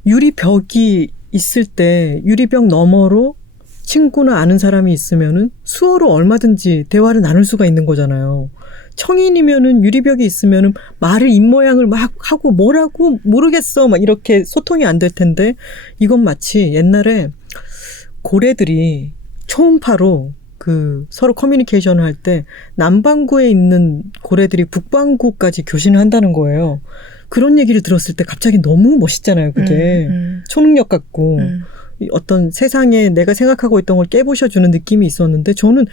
유리벽이 있을 때 유리벽 너머로 친구나 아는 사람이 있으면은 수어로 얼마든지 대화를 나눌 수가 있는 거잖아요. 청인이면은 유리벽이 있으면은 말을 입모양을 막 하고 뭐라고 모르겠어 막 이렇게 소통이 안 될 텐데 이건 마치 옛날에 고래들이 초음파로 그 서로 커뮤니케이션을 할 때 남반구에 있는 고래들이 북반구까지 교신을 한다는 거예요. 그런 얘기를 들었을 때 갑자기 너무 멋있잖아요. 그게 초능력 같고 어떤 세상에 내가 생각하고 있던 걸 깨부셔주는 느낌이 있었는데 저는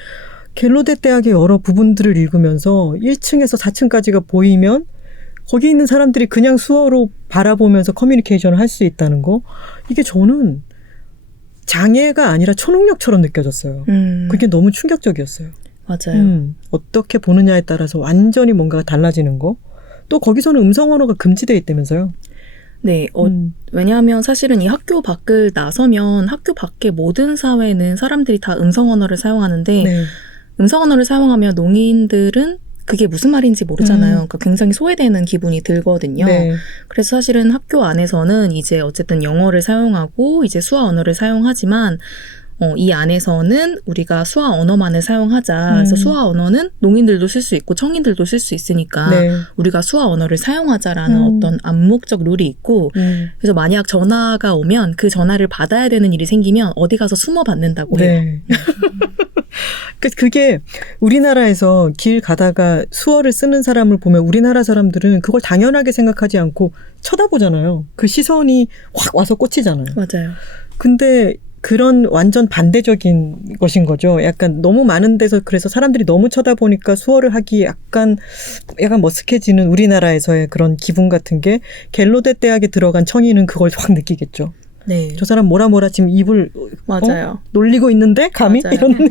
갤러데 대학의 여러 부분들을 읽으면서 1층에서 4층까지가 보이면 거기 있는 사람들이 그냥 수어로 바라보면서 커뮤니케이션을 할 수 있다는 거 이게 저는 장애가 아니라 초능력처럼 느껴졌어요. 그게 너무 충격적이었어요. 맞아요. 어떻게 보느냐에 따라서 완전히 뭔가가 달라지는 거. 또 거기서는 음성 언어가 금지되어 있다면서요. 네. 왜냐하면 사실은 이 학교 밖을 나서면 학교 밖의 모든 사회는 사람들이 다 음성 언어를 사용하는데 네. 음성 언어를 사용하면 농인들은 그게 무슨 말인지 모르잖아요. 그러니까 굉장히 소외되는 기분이 들거든요. 네. 그래서 사실은 학교 안에서는 이제 어쨌든 영어를 사용하고 이제 수화 언어를 사용하지만 이 안에서는 우리가 수화 언어만을 사용하자. 그래서 수화 언어는 농인들도 쓸 수 있고 청인들도 쓸 수 있으니까 네. 우리가 수화 언어를 사용하자라는 어떤 암묵적 룰이 있고 그래서 만약 전화가 오면 그 전화를 받아야 되는 일이 생기면 어디 가서 숨어 받는다고 해요. 네. 그게 우리나라에서 길 가다가 수어를 쓰는 사람을 보면 우리나라 사람들은 그걸 당연하게 생각하지 않고 쳐다보잖아요. 그 시선이 확 와서 꽂히잖아요. 맞아요. 근데 그런 완전 반대적인 것인 거죠. 약간 너무 많은 데서 그래서 사람들이 너무 쳐다보니까 수어를 하기 약간 머쓱해지는 우리나라에서의 그런 기분 같은 게 갤러데 대학에 들어간 청인은 그걸 확 느끼겠죠. 네. 저 사람 뭐라 지금 입을 맞아요. 놀리고 있는데 감히 맞아요. 이런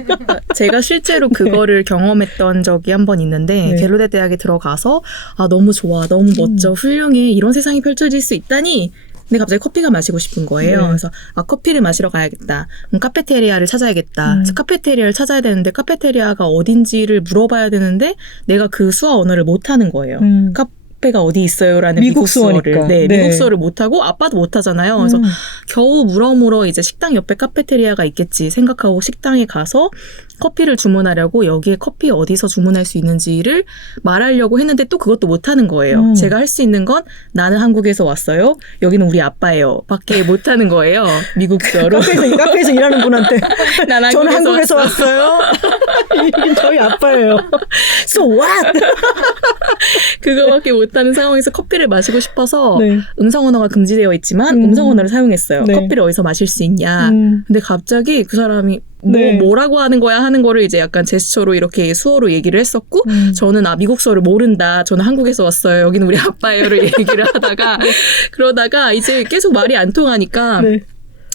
제가 실제로 그거를 경험했던 적이 한 번 있는데 네. 갤러데 대학에 들어가서 아 너무 좋아, 너무 멋져, 훌륭해, 이런 세상이 펼쳐질 수 있다니. 근데 갑자기 커피가 마시고 싶은 거예요. 네. 그래서 커피를 마시러 가야겠다. 그럼 카페테리아를 찾아야겠다. 그래서 카페테리아를 찾아야 되는데 카페테리아가 어딘지를 물어봐야 되는데 내가 그 수화 언어를 못하는 거예요. 카페가 어디 있어요라는 미국 수어를. 네, 미국 수어를 못하고 아빠도 못하잖아요. 그래서 겨우 물어물어 이제 식당 옆에 카페테리아가 있겠지 생각하고 식당에 가서 커피를 주문하려고 여기에 커피 어디서 주문할 수 있는지를 말하려고 했는데 또 그것도 못하는 거예요. 제가 할 수 있는 건 나는 한국에서 왔어요. 여기는 우리 아빠예요. 밖에 못하는 거예요. 미국 수어로. 카페에서 일하는 분한테 난 저는 한국에서 왔어요. 이게 저희 아빠예요. So what? 그거밖에 못하는 상황에서 커피를 마시고 싶어서 네. 음성 언어가 금지되어 있지만 음성 언어를 사용했어요. 네. 커피를 어디서 마실 수 있냐. 근데 갑자기 그 사람이 네. 뭐라고 하는 거야 하는 거를 이제 약간 제스처로 이렇게 수어로 얘기를 했었고 저는 미국 수어를 모른다. 저는 한국에서 왔어요. 여기는 우리 아빠예요를 얘기를 하다가 그러다가 이제 계속 말이 안 통하니까 네.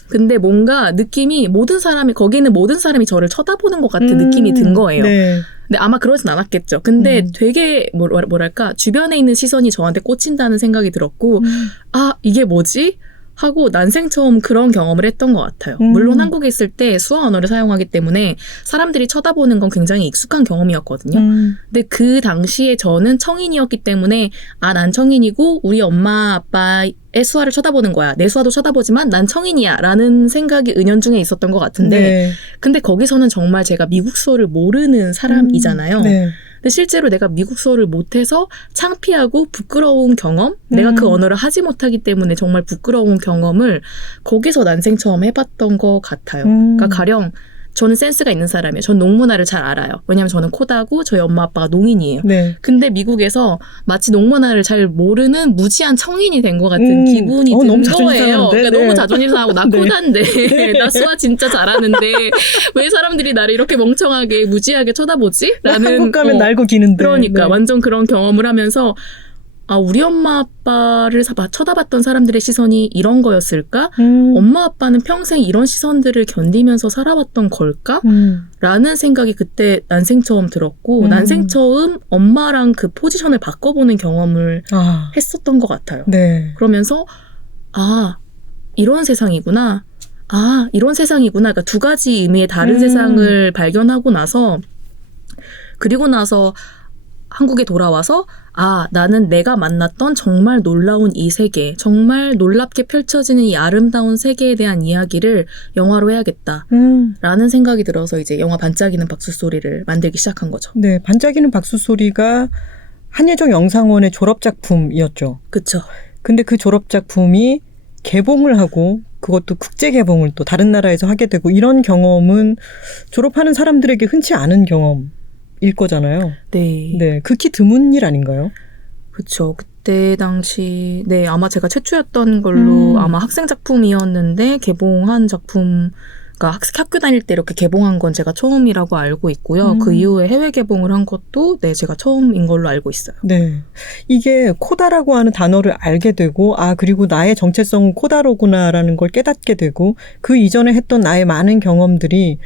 근데 뭔가 느낌이 거기 있는 모든 사람이 저를 쳐다보는 것 같은 느낌이 든 거예요. 네. 근데 아마 그러진 않았겠죠. 근데 되게 뭐랄까 주변에 있는 시선이 저한테 꽂힌다는 생각이 들었고 아 이게 뭐지? 하고 난생 처음 그런 경험을 했던 것 같아요. 물론 한국에 있을 때 수어 언어를 사용하기 때문에 사람들이 쳐다보는 건 굉장히 익숙한 경험이었거든요. 근데 그 당시에 저는 청인이었기 때문에 난 청인이고 우리 엄마 아빠의 수아를 쳐다보는 거야. 내 수아도 쳐다보지만 난 청인이야 라는 생각이 은연중에 있었던 것 같은데 네. 근데 거기서는 정말 제가 미국 수어를 모르는 사람이잖아요. 네. 근데 실제로 내가 미국 수어를 못해서 창피하고 부끄러운 경험? 내가 그 언어를 하지 못하기 때문에 정말 부끄러운 경험을 거기서 난생 처음 해봤던 것 같아요. 그러니까 가령 저는 센스가 있는 사람이에요. 전 농문화를 잘 알아요. 왜냐하면 저는 코다고 저희 엄마 아빠가 농인이에요. 네. 근데 미국에서 마치 농문화를 잘 모르는 무지한 청인이 된 것 같은 기분이 드는 너무 자존심 거예요. 상하는데? 그러니까 네. 너무 자존심 상하고 나 네. 코다인데 나 수화 진짜 잘하는데 왜 사람들이 나를 이렇게 멍청하게 무지하게 쳐다보지? 라는 한국 가면 날고 기는데. 그러니까 네. 완전 그런 경험을 하면서 우리 엄마 아빠를 쳐다봤던 사람들의 시선이 이런 거였을까? 엄마 아빠는 평생 이런 시선들을 견디면서 살아왔던 걸까? 라는 생각이 그때 난생 처음 들었고 난생 처음 엄마랑 그 포지션을 바꿔보는 경험을 했었던 것 같아요. 네. 그러면서 이런 세상이구나. 이런 세상이구나. 그러니까 두 가지 의미의 다른 세상을 발견하고 나서 그리고 나서 한국에 돌아와서 나는 내가 만났던 정말 놀라운 이 세계, 정말 놀랍게 펼쳐지는 이 아름다운 세계에 대한 이야기를 영화로 해야겠다. 라는 생각이 들어서 이제 영화 반짝이는 박수 소리를 만들기 시작한 거죠. 네, 반짝이는 박수 소리가 한예종 영상원의 졸업작품이었죠. 그쵸. 근데 그 졸업작품이 개봉을 하고 그것도 국제 개봉을 또 다른 나라에서 하게 되고 이런 경험은 졸업하는 사람들에게 흔치 않은 경험. 일 거잖아요. 네. 네, 극히 드문 일 아닌가요? 그렇죠. 그때 당시 아마 제가 최초였던 걸로 아마 학생 작품이었는데 개봉한 작품, 그러니까 학교 다닐 때 이렇게 개봉한 건 제가 처음이라고 알고 있고요. 그 이후에 해외 개봉을 한 것도 제가 처음인 걸로 알고 있어요. 네, 이게 코다라고 하는 단어를 알게 되고 그리고 나의 정체성은 코다로구나라는 걸 깨닫게 되고 그 이전에 했던 나의 많은 경험들이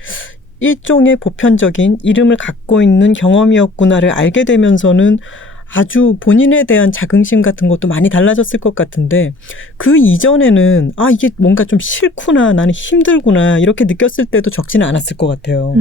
일종의 보편적인 이름을 갖고 있는 경험이었구나를 알게 되면서는 아주 본인에 대한 자긍심 같은 것도 많이 달라졌을 것 같은데 그 이전에는 이게 뭔가 좀 싫구나, 나는 힘들구나 이렇게 느꼈을 때도 적지는 않았을 것 같아요.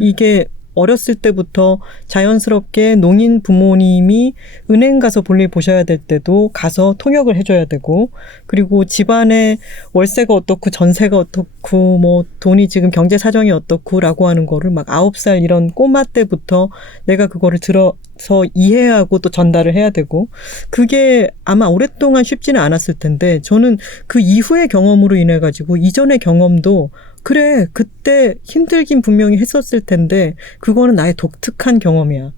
이게 어렸을 때부터 자연스럽게 농인 부모님이 은행 가서 볼일 보셔야 될 때도 가서 통역을 해줘야 되고 그리고 집안에 월세가 어떻고 전세가 어떻고 뭐 돈이 지금 경제 사정이 어떻고라고 하는 거를 막 9살 이런 꼬마 때부터 내가 그거를 들어서 이해하고 또 전달을 해야 되고 그게 아마 오랫동안 쉽지는 않았을 텐데 저는 그 이후의 경험으로 인해 가지고 이전의 경험도 그래, 그때 힘들긴 분명히 했었을 텐데 그거는 나의 독특한 경험이야.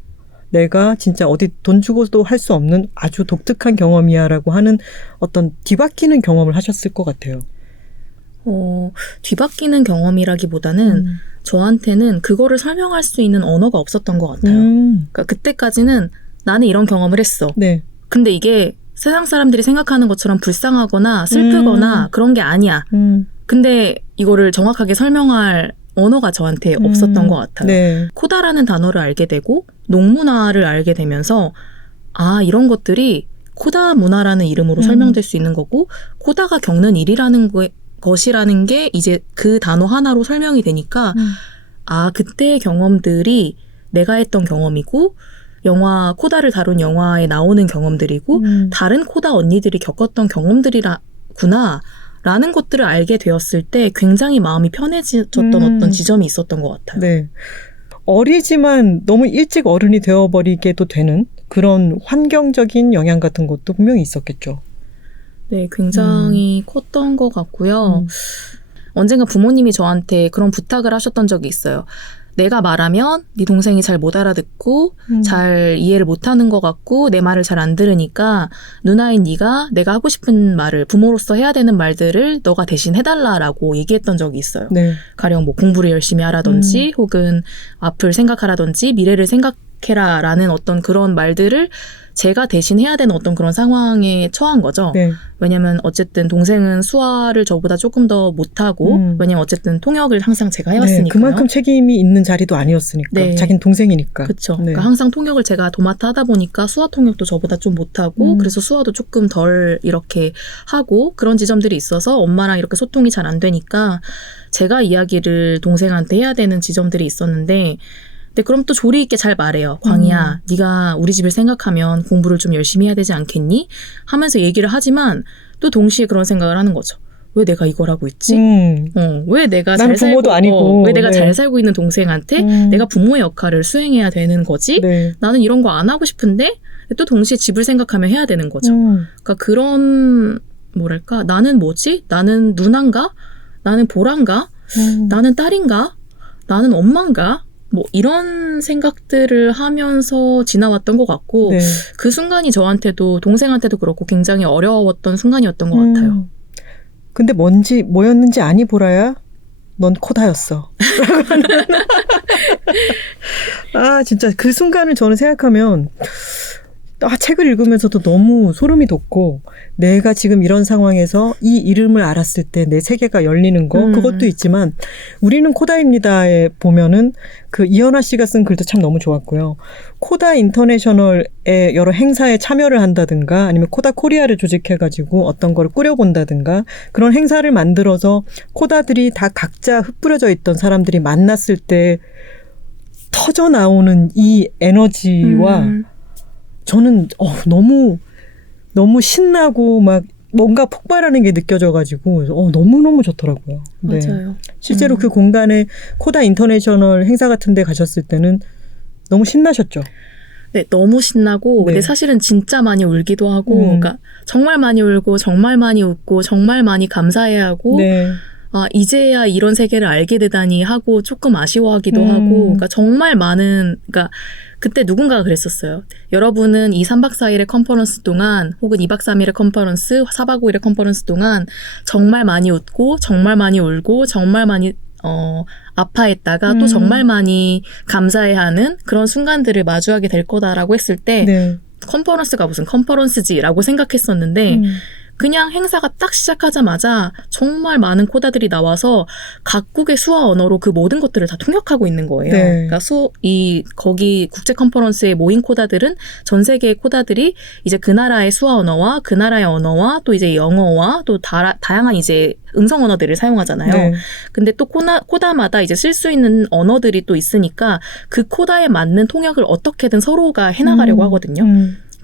내가 진짜 어디 돈 주고도 할 수 없는 아주 독특한 경험이야 라고 하는 어떤 뒤바뀌는 경험을 하셨을 것 같아요. 뒤바뀌는 경험이라기보다는 저한테는 그거를 설명할 수 있는 언어가 없었던 것 같아요. 그러니까 그때까지는 나는 이런 경험을 했어. 네. 근데 이게 세상 사람들이 생각하는 것처럼 불쌍하거나 슬프거나 그런 게 아니야. 근데 이거를 정확하게 설명할 언어가 저한테 없었던 것 같아요. 네. 코다라는 단어를 알게 되고 농문화를 알게 되면서 이런 것들이 코다 문화라는 이름으로 설명될 수 있는 거고 코다가 겪는 일이라는 것이라는 게 이제 그 단어 하나로 설명이 되니까 그때의 경험들이 내가 했던 경험이고 영화 코다를 다룬 영화에 나오는 경험들이고 다른 코다 언니들이 겪었던 경험들이구나 라는 것들을 알게 되었을 때 굉장히 마음이 편해졌던 어떤 지점이 있었던 것 같아요. 네. 어리지만 너무 일찍 어른이 되어버리게도 되는 그런 환경적인 영향 같은 것도 분명히 있었겠죠. 네, 굉장히 컸던 것 같고요. 언젠가 부모님이 저한테 그런 부탁을 하셨던 적이 있어요. 내가 말하면 네 동생이 잘 못 알아듣고 잘 이해를 못하는 것 같고 내 말을 잘 안 들으니까 누나인 네가 내가 하고 싶은 말을 부모로서 해야 되는 말들을 너가 대신 해달라라고 얘기했던 적이 있어요. 네. 가령 뭐 공부를 열심히 하라든지 혹은 앞을 생각하라든지 미래를 생각해라라는 어떤 그런 말들을 제가 대신 해야 되는 어떤 그런 상황에 처한 거죠. 네. 왜냐면 어쨌든 동생은 수화를 저보다 조금 더 못하고 왜냐면 어쨌든 통역을 항상 제가 해왔으니까요. 네, 그만큼 책임이 있는 자리도 아니었으니까. 네. 자긴 동생이니까. 그렇죠. 네. 그러니까 항상 통역을 제가 도맡아 하다 보니까 수화 통역도 저보다 좀 못하고 그래서 수화도 조금 덜 이렇게 하고 그런 지점들이 있어서 엄마랑 이렇게 소통이 잘 안 되니까 제가 이야기를 동생한테 해야 되는 지점들이 있었는데 근데 그럼 또 조리 있게 잘 말해요. 광희야, 네가 우리 집을 생각하면 공부를 좀 열심히 해야 되지 않겠니? 하면서 얘기를 하지만 또 동시에 그런 생각을 하는 거죠. 왜 내가 이걸 하고 있지? 왜 내가 나는 잘 부모도 살고 아니고. 왜 내가 네. 잘 살고 있는 동생한테 내가 부모의 역할을 수행해야 되는 거지? 네. 나는 이런 거 안 하고 싶은데 또 동시에 집을 생각하면 해야 되는 거죠. 그러니까 그런 뭐랄까 나는 뭐지? 나는 누나인가? 나는 보란가? 나는 딸인가? 나는 엄마인가? 뭐 이런 생각들을 하면서 지나왔던 것 같고 네. 그 순간이 저한테도 동생한테도 그렇고 굉장히 어려웠던 순간이었던 것 같아요. 근데 뭐였는지 아니 보라야? 넌 코다였어. 아 진짜 그 순간을 저는 생각하면 책을 읽으면서도 너무 소름이 돋고 내가 지금 이런 상황에서 이 이름을 알았을 때 내 세계가 열리는 거 그것도 있지만 우리는 코다입니다에 보면은 그 이현아 씨가 쓴 글도 참 너무 좋았고요. 코다 인터내셔널의 여러 행사에 참여를 한다든가 아니면 코다 코리아를 조직해가지고 어떤 거를 꾸려본다든가 그런 행사를 만들어서 코다들이 다 각자 흩뿌려져 있던 사람들이 만났을 때 터져 나오는 이 에너지와 저는 너무 신나고 막 뭔가 폭발하는 게 느껴져가지고 너무너무 좋더라고요. 네. 맞아요. 실제로 그 공간에 코다 인터내셔널 행사 같은 데 가셨을 때는 너무 신나셨죠? 네, 너무 신나고 네. 근데 사실은 진짜 많이 울기도 하고 그러니까 정말 많이 울고 정말 많이 웃고 정말 많이 감사해하고 네. 아, 이제야 이런 세계를 알게 되다니 하고 조금 아쉬워하기도 하고 그러니까 정말 많은 그러니까 그때 누군가가 그랬었어요. 여러분은 이 3박 4일의 컨퍼런스 동안 혹은 2박 3일의 컨퍼런스, 4박 5일의 컨퍼런스 동안 정말 많이 웃고 정말 많이 울고 정말 많이 아파했다가 또 정말 많이 감사해하는 그런 순간들을 마주하게 될 거다라고 했을 때 네. 컨퍼런스가 무슨 컨퍼런스지라고 생각했었는데 그냥 행사가 딱 시작하자마자 정말 많은 코다들이 나와서 각국의 수화 언어로 그 모든 것들을 다 통역하고 있는 거예요. 네. 그러니까 거기 국제 컨퍼런스에 모인 코다들은 전 세계의 코다들이 이제 그 나라의 수화 언어와 그 나라의 언어와 또 이제 영어와 또 다양한 이제 음성 언어들을 사용하잖아요. 네. 근데 또 코다마다 이제 쓸 수 있는 언어들이 또 있으니까 그 코다에 맞는 통역을 어떻게든 서로가 해나가려고 하거든요.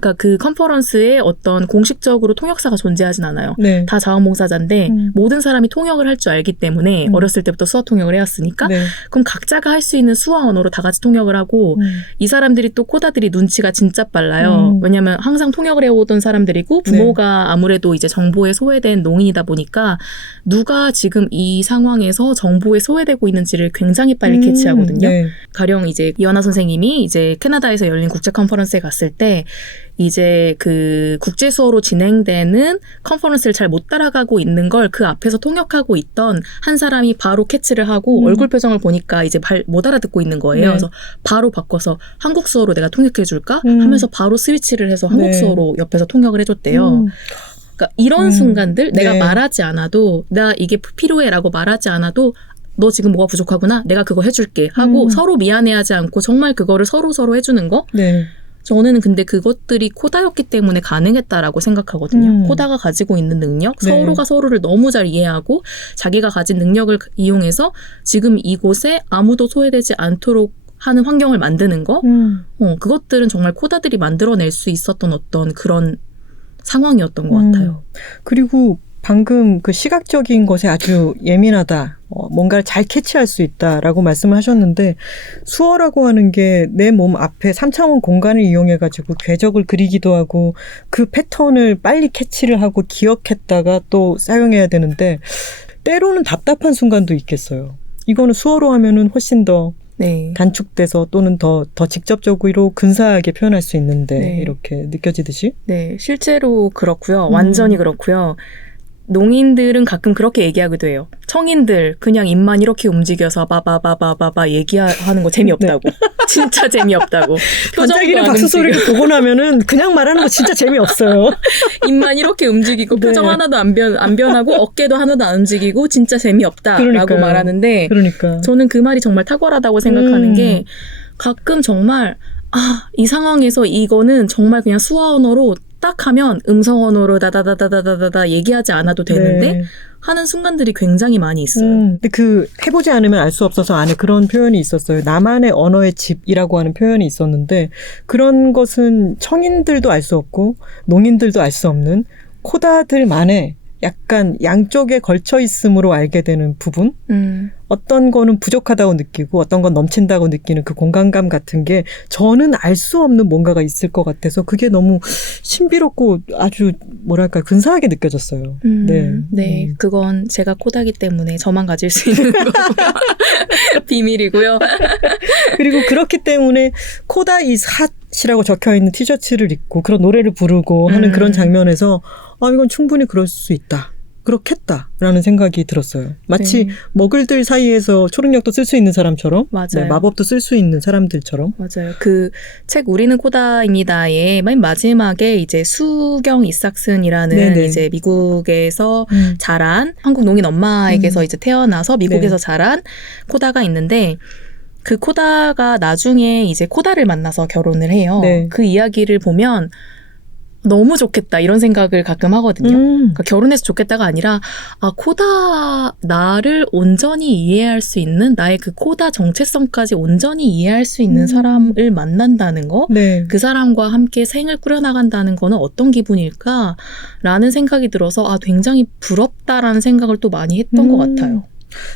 그러니까 그 컨퍼런스에 어떤 공식적으로 통역사가 존재하진 않아요. 네. 다 자원봉사자인데 모든 사람이 통역을 할 줄 알기 때문에 어렸을 때부터 수화 통역을 해왔으니까 네. 그럼 각자가 할 수 있는 수화 언어로 다 같이 통역을 하고 이 사람들이 또 코다들이 눈치가 진짜 빨라요. 왜냐하면 항상 통역을 해오던 사람들이고 부모가 아무래도 이제 정보에 소외된 농인이다 보니까 누가 지금 이 상황에서 정보에 소외되고 있는지를 굉장히 빨리 캐치하거든요. 네. 가령 이제 이현아 선생님이 이제 캐나다에서 열린 국제 컨퍼런스에 갔을 때 이제 그 국제 수어로 진행되는 컨퍼런스를 잘 못 따라가고 있는 걸 그 앞에서 통역하고 있던 한 사람이 바로 캐치를 하고 얼굴 표정을 보니까 이제 못 알아듣고 있는 거예요. 네. 그래서 바로 바꿔서 한국 수어로 내가 통역해 줄까 하면서 바로 스위치를 해서 한국 네. 수어로 옆에서 통역을 해줬대요. 그러니까 이런 순간들 내가 네. 말하지 않아도 나 이게 필요해라고 말하지 않아도 너 지금 뭐가 부족하구나 내가 그거 해줄게 하고 서로 미안해하지 않고 정말 그거를 서로 해주는 거 네. 저는 근데 그것들이 코다였기 때문에 가능했다라고 생각하거든요. 코다가 가지고 있는 능력, 네. 서로가 서로를 너무 잘 이해하고 자기가 가진 능력을 이용해서 지금 이곳에 아무도 소외되지 않도록 하는 환경을 만드는 거 그것들은 정말 코다들이 만들어낼 수 있었던 어떤 그런 상황이었던 것 같아요. 그리고 방금 그 시각적인 것에 아주 예민하다. 뭔가를 잘 캐치할 수 있다라고 말씀을 하셨는데 수어라고 하는 게 내 몸 앞에 3차원 공간을 이용해가지고 궤적을 그리기도 하고 그 패턴을 빨리 캐치를 하고 기억했다가 또 사용해야 되는데 때로는 답답한 순간도 있겠어요. 이거는 수어로 하면은 훨씬 더 네. 단축돼서 또는 더 직접적으로 근사하게 표현할 수 있는데 네. 이렇게 느껴지듯이. 네, 실제로 그렇고요. 완전히 그렇고요. 농인들은 가끔 그렇게 얘기하기도 해요. 청인들 그냥 입만 이렇게 움직여서 바바바바바바 얘기하는 거 재미없다고. 네. 진짜 재미없다고. 반짝이는 안 박수 소리를 움직여. 보고 나면은 그냥 말하는 거 진짜 재미없어요. 입만 이렇게 움직이고 네. 표정 하나도 안 변하고 어깨도 하나도 안 움직이고 진짜 재미없다라고 그러니까요. 말하는데 그러니까. 저는 그 말이 정말 탁월하다고 생각하는 게 가끔 정말 이 상황에서 이거는 정말 그냥 수화 언어로 딱 하면 음성 언어로 다다다다다다다 얘기하지 않아도 되는데 네. 하는 순간들이 굉장히 많이 있어요. 근데 해보지 않으면 알 수 없어서 안에 그런 표현이 있었어요. 나만의 언어의 집이라고 하는 표현이 있었는데 그런 것은 청인들도 알 수 없고 농인들도 알 수 없는 코다들만의 약간 양쪽에 걸쳐 있음으로 알게 되는 부분? 어떤 거는 부족하다고 느끼고 어떤 건 넘친다고 느끼는 그 공간감 같은 게 저는 알 수 없는 뭔가가 있을 것 같아서 그게 너무 신비롭고 아주 뭐랄까 근사하게 느껴졌어요. 네. 그건 제가 코다기 때문에 저만 가질 수 있는 거고요. 비밀이고요. 그리고 그렇기 때문에 코다 is hot이라고 적혀있는 티셔츠를 입고 그런 노래를 부르고 하는 그런 장면에서 이건 충분히 그럴 수 있다. 그렇겠다라는 생각이 들었어요. 마치 네. 머글들 사이에서 초능력도 쓸 수 있는 사람처럼 맞아요. 네, 마법도 쓸 수 있는 사람들처럼. 맞아요. 그 책 우리는 코다입니다의 맨 마지막에 이제 수경 이삭슨이라는 네네. 이제 미국에서 자란 한국 농인 엄마에게서 이제 태어나서 미국에서 네. 자란 코다가 있는데 그 코다가 나중에 이제 코다를 만나서 결혼을 해요. 네. 그 이야기를 보면 너무 좋겠다 이런 생각을 가끔 하거든요. 그러니까 결혼해서 좋겠다가 아니라 코다 나를 온전히 이해할 수 있는 나의 그 코다 정체성까지 온전히 이해할 수 있는 사람을 만난다는 거 네. 그 사람과 함께 생을 꾸려나간다는 거는 어떤 기분일까라는 생각이 들어서 굉장히 부럽다라는 생각을 또 많이 했던 것 같아요.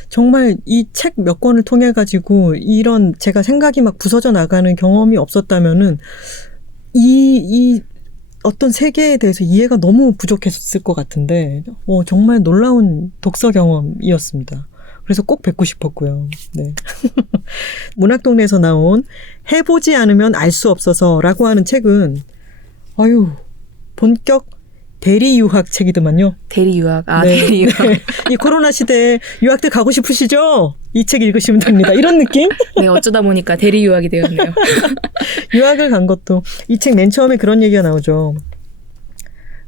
정말 이 책 몇 권을 통해 가지고 이런 제가 생각이 막 부서져 나가는 경험이 없었다면은 이 어떤 세계에 대해서 이해가 너무 부족했을 것 같은데 정말 놀라운 독서 경험이었습니다. 그래서 꼭 뵙고 싶었고요. 네. 문학동네에서 나온 해보지 않으면 알 수 없어서라고 하는 책은 본격 대리 유학 책이더만요. 대리 유학. 네. 대리 유학. 네. 이 코로나 시대에 유학들 가고 싶으시죠? 이 책 읽으시면 됩니다. 이런 느낌? 네, 어쩌다 보니까 대리 유학이 되었네요. 유학을 간 것도 이 책 맨 처음에 그런 얘기가 나오죠.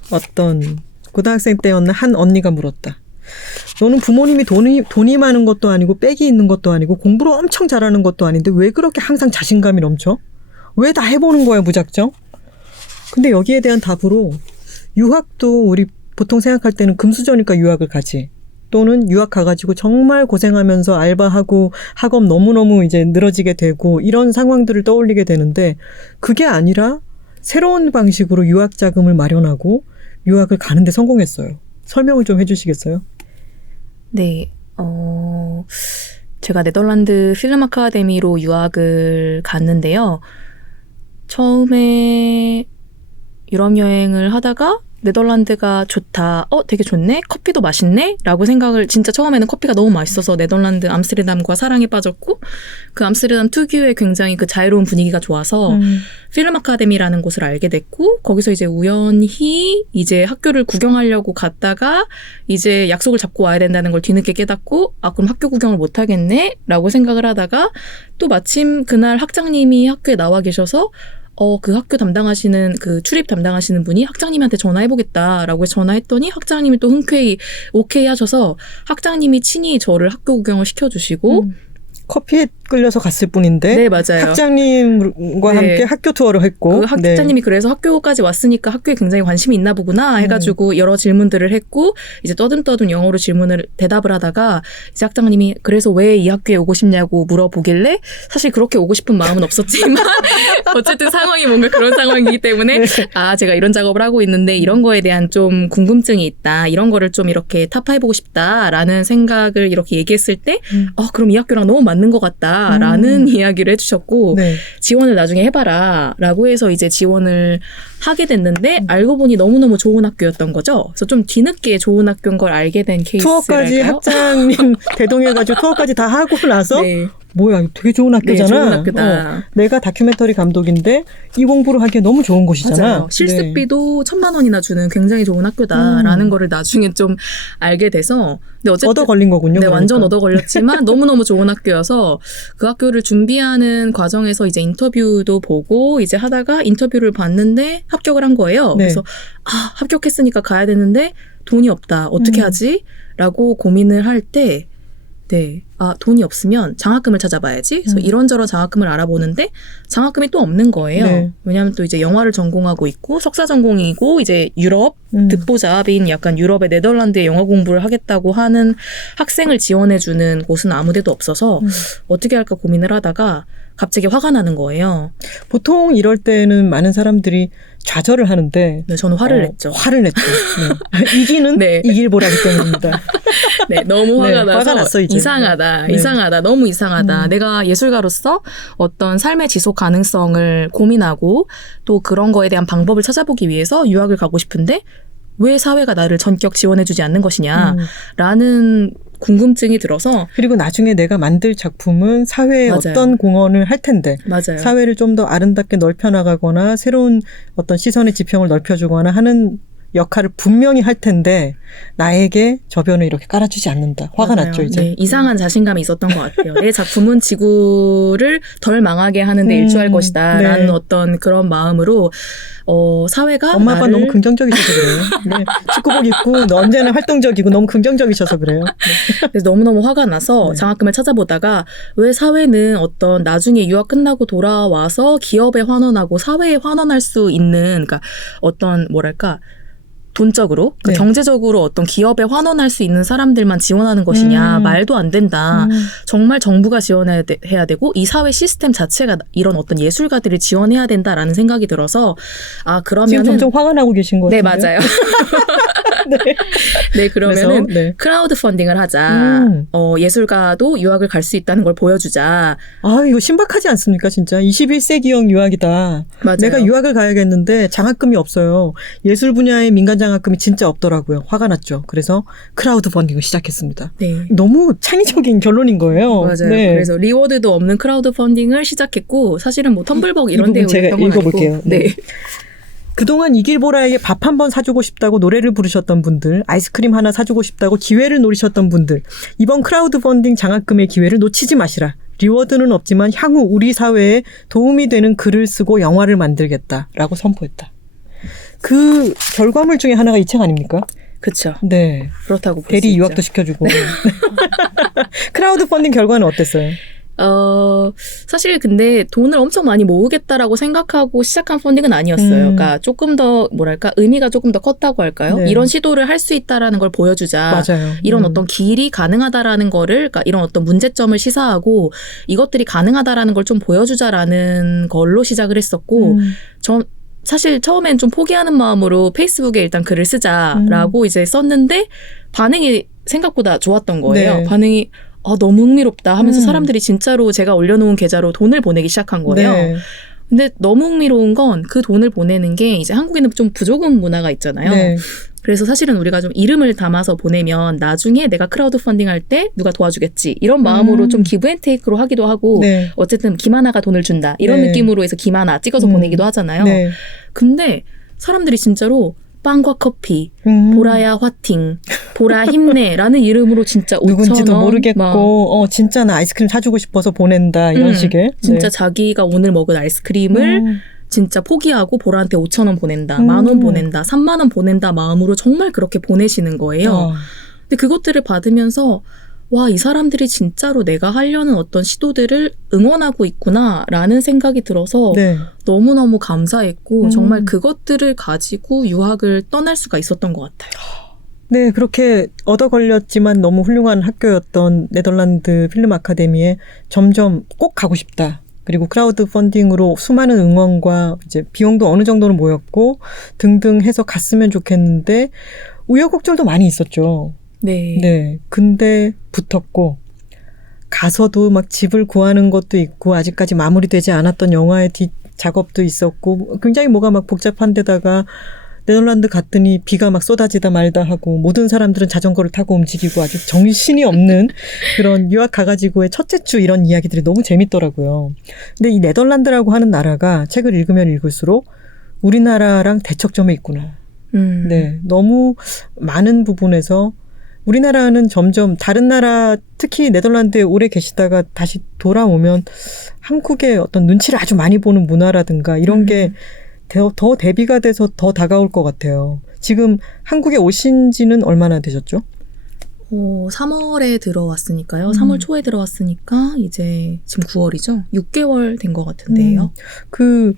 어떤 고등학생 때였나 한 언니가 물었다. 너는 부모님이 돈이 많은 것도 아니고 빽이 있는 것도 아니고 공부를 엄청 잘하는 것도 아닌데 왜 그렇게 항상 자신감이 넘쳐? 왜 다 해보는 거야 무작정? 근데 여기에 대한 답으로 유학도 우리 보통 생각할 때는 금수저니까 유학을 가지. 또는 유학 가가지고 정말 고생하면서 알바하고 학업 너무너무 이제 늘어지게 되고 이런 상황들을 떠올리게 되는데 그게 아니라 새로운 방식으로 유학 자금을 마련하고 유학을 가는데 성공했어요. 설명을 좀 해주시겠어요? 네, 제가 네덜란드 필름 아카데미로 유학을 갔는데요. 처음에 유럽 여행을 하다가 네덜란드가 좋다. 되게 좋네? 커피도 맛있네? 라고 생각을 진짜 처음에는 커피가 너무 맛있어서 네덜란드 암스테르담과 사랑에 빠졌고 그 암스테르담 특유의 굉장히 그 자유로운 분위기가 좋아서 필름 아카데미라는 곳을 알게 됐고 거기서 이제 우연히 이제 학교를 구경하려고 갔다가 이제 약속을 잡고 와야 된다는 걸 뒤늦게 깨닫고 그럼 학교 구경을 못 하겠네? 라고 생각을 하다가 또 마침 그날 학장님이 학교에 나와 계셔서 그 학교 담당하시는 그 출입 담당하시는 분이 학장님한테 전화해보겠다라고 해서 전화했더니 학장님이 또 흔쾌히 오케이 하셔서 학장님이 친히 저를 학교 구경을 시켜주시고 커피에 끌려서 갔을 뿐인데 네, 맞아요. 학장님과 네. 함께 학교 투어를 했고 그 학장님이 그래서 학교까지 왔으니까 학교에 굉장히 관심이 있나 보구나 해가지고 여러 질문들을 했고 이제 떠듬떠듬 영어로 대답을 하다가 이제 학장님이 그래서 왜 이 학교에 오고 싶냐고 물어보길래 사실 그렇게 오고 싶은 마음은 없었지만 어쨌든 상황이 뭔가 그런 상황이기 때문에 네. 제가 이런 작업을 하고 있는데 이런 거에 대한 좀 궁금증이 있다. 이런 거를 좀 이렇게 타파해보고 싶다라는 생각을 이렇게 얘기했을 때 그럼 이 학교랑 너무 맞는 것 같다라는 이야기를 해주셨고 네. 지원을 나중에 해봐라 라고 해서 이제 지원을 하게 됐는데 알고 보니 너무너무 좋은 학교였던 거죠. 그래서 좀 뒤늦게 좋은 학교인 걸 알게 된 케이스랄까요? 투어까지 학장님 대동해가지고 투어까지 다 하고 나서 네. 뭐야 되게 좋은 학교잖아. 네, 좋은 학교다. 내가 다큐멘터리 감독인데 이 공부를 하기에 너무 좋은 곳이잖아. 맞아요. 실습비도 1,000만 원이나 주는 굉장히 좋은 학교다라는 거를 나중에 좀 알게 돼서 근데 어쨌든 얻어 걸린 거군요. 네, 그러니까. 완전 얻어 걸렸지만 너무너무 좋은 학교여서 그 학교를 준비하는 과정에서 이제 인터뷰도 보고 이제 하다가 인터뷰를 봤는데 합격을 한 거예요. 네. 그래서 합격했으니까 가야 되는데 돈이 없다. 어떻게 하지? 라고 고민을 할 때 네. 돈이 없으면 장학금을 찾아봐야지. 그래서 이런저런 장학금을 알아보는데 장학금이 또 없는 거예요. 네. 왜냐하면 또 이제 영화를 전공하고 있고 석사 전공이고 이제 유럽 듣보잡인 약간 유럽의 네덜란드에 영화 공부를 하겠다고 하는 학생을 지원해주는 곳은 아무데도 없어서 어떻게 할까 고민을 하다가 갑자기 화가 나는 거예요. 보통 이럴 때는 많은 사람들이 좌절을 하는데 네, 저는 화를 냈죠. 화를 냈죠. 네. 이기는 네. 이길 보라기 때문입니다. 네, 너무 화가 네, 나서 화가 났어, 이제. 이상하다, 네. 이상하다, 너무 이상하다. 내가 예술가로서 어떤 삶의 지속 가능성을 고민하고 또 그런 거에 대한 방법을 찾아보기 위해서 유학을 가고 싶은데 왜 사회가 나를 전격 지원해주지 않는 것이냐라는 궁금증이 들어서 그리고 나중에 내가 만들 작품은 사회에 맞아요. 어떤 공헌을 할 텐데 맞아요. 사회를 좀 더 아름답게 넓혀나가거나 새로운 어떤 시선의 지평을 넓혀주거나 하는 역할을 분명히 할 텐데 나에게 저변을 이렇게 깔아주지 않는다. 화가 맞아요. 났죠 이제. 네, 이상한 자신감이 있었던 것 같아요. 내 작품은 지구를 덜 망하게 하는 데 일조할 것이다 라는 네. 어떤 그런 마음으로 사회가 엄마 아빠 나를 너무 긍정적이셔서 그래요. 네. 축구복 입고 언제나 활동적이고 너무 긍정적이셔서 그래요. 네. 그래서 너무너무 화가 나서 네. 장학금을 찾아보다가 왜 사회는 어떤 나중에 유학 끝나고 돌아와서 기업에 환원하고 사회에 환원할 수 있는 그러니까 어떤 뭐랄까 돈적으로 그러니까 네. 경제적으로 어떤 기업에 환원할 수 있는 사람들만 지원하는 것이냐 말도 안 된다. 정말 정부가 지원해야 해야 되고 이 사회 시스템 자체가 이런 어떤 예술가들을 지원해야 된다라는 생각이 들어서 그러면은 지금 점점 화가 나고 계신 것 네, 같은데요. 맞아요. 네, 그러면은 그래서, 네. 크라우드 펀딩을 하자. 예술가도 유학을 갈 수 있다는 걸 보여주자. 이거 신박하지 않습니까, 진짜? 21세기형 유학이다. 맞아요. 내가 유학을 가야겠는데 장학금이 없어요. 예술 분야의 민간 장학금이 진짜 없더라고요. 화가 났죠. 그래서 크라우드 펀딩을 시작했습니다. 네. 너무 창의적인 결론인 거예요. 맞아요. 네. 그래서 리워드도 없는 크라우드 펀딩을 시작했고 사실은 뭐 텀블벅 이 이런 데 부분 제가 올렸던 건 읽어볼게요. 아니고. 네. 그동안 이길보라에게 밥 한 번 사주고 싶다고 노래를 부르셨던 분들, 아이스크림 하나 사주고 싶다고 기회를 노리셨던 분들, 이번 크라우드 펀딩 장학금의 기회를 놓치지 마시라. 리워드는 없지만 향후 우리 사회에 도움이 되는 글을 쓰고 영화를 만들겠다라고 선포했다. 그 결과물 중에 하나가 이 책 아닙니까? 그렇죠. 네. 그렇다고 볼 수 대리 있죠. 유학도 시켜주고. 크라우드 펀딩 결과는 어땠어요? 사실 근데 돈을 엄청 많이 모으겠다라고 생각하고 시작한 펀딩은 아니었어요. 그러니까 조금 더 뭐랄까 의미가 조금 더 컸다고 할까요? 네. 이런 시도를 할 수 있다라는 걸 보여주자. 맞아요. 이런 어떤 길이 가능하다라는 거를 그러니까 이런 어떤 문제점을 시사하고 이것들이 가능하다라는 걸 좀 보여주자라는 걸로 시작을 했었고 전 사실 처음엔 좀 포기하는 마음으로 페이스북에 일단 글을 쓰자라고 이제 썼는데 반응이 생각보다 좋았던 거예요. 네. 반응이 너무 흥미롭다 하면서 사람들이 진짜로 제가 올려놓은 계좌로 돈을 보내기 시작한 거예요. 네. 근데 너무 흥미로운 건 그 돈을 보내는 게 이제 한국에는 좀 부조금 문화가 있잖아요. 네. 그래서 사실은 우리가 좀 이름을 담아서 보내면 나중에 내가 크라우드 펀딩 할 때 누가 도와주겠지 이런 마음으로 좀 기브 앤 테이크로 하기도 하고 네. 어쨌든 김하나가 돈을 준다 이런 네. 느낌으로 해서 김하나 찍어서 보내기도 하잖아요. 네. 근데 사람들이 진짜로 빵과 커피, 보라야 화팅, 보라 힘내라는 이름으로 진짜 5,000원 누군지도 모르겠고 진짜 나 아이스크림 사주고 싶어서 보낸다 이런 식의 진짜 네. 자기가 오늘 먹은 아이스크림을 진짜 포기하고 보라한테 5,000원 보낸다, 10,000원 보낸다, 30,000원 보낸다 마음으로 정말 그렇게 보내시는 거예요. 근데 그것들을 받으면서 와, 이 사람들이 진짜로 내가 하려는 어떤 시도들을 응원하고 있구나라는 생각이 들어서 네. 너무너무 감사했고 정말 그것들을 가지고 유학을 떠날 수가 있었던 것 같아요. 네, 그렇게 얻어 걸렸지만 너무 훌륭한 학교였던 네덜란드 필름 아카데미에 점점 꼭 가고 싶다. 그리고 크라우드 펀딩으로 수많은 응원과 이제 비용도 어느 정도는 모였고 등등 해서 갔으면 좋겠는데 우여곡절도 많이 있었죠. 네. 네. 근데 붙었고 가서도 막 집을 구하는 것도 있고 아직까지 마무리되지 않았던 영화의 뒷 작업도 있었고 굉장히 뭐가 막 복잡한 데다가 네덜란드 갔더니 비가 막 쏟아지다 말다 하고 모든 사람들은 자전거를 타고 움직이고 아주 정신이 없는 그런 유학 가가지고의 첫째 주 이런 이야기들이 너무 재밌더라고요. 근데 이 네덜란드라고 하는 나라가 책을 읽으면 읽을수록 우리나라랑 대척점에 있구나. 네. 너무 많은 부분에서 우리나라는 점점 다른 나라 특히 네덜란드에 오래 계시다가 다시 돌아오면 한국의 어떤 눈치를 아주 많이 보는 문화라든가 이런 게 더 대비가 돼서 더 다가올 것 같아요. 지금 한국에 오신 지는 얼마나 되셨죠? 3월에 들어왔으니까요. 3월 초에 들어왔으니까 이제 지금 9월이죠. 6개월 된 것 같은데요. 그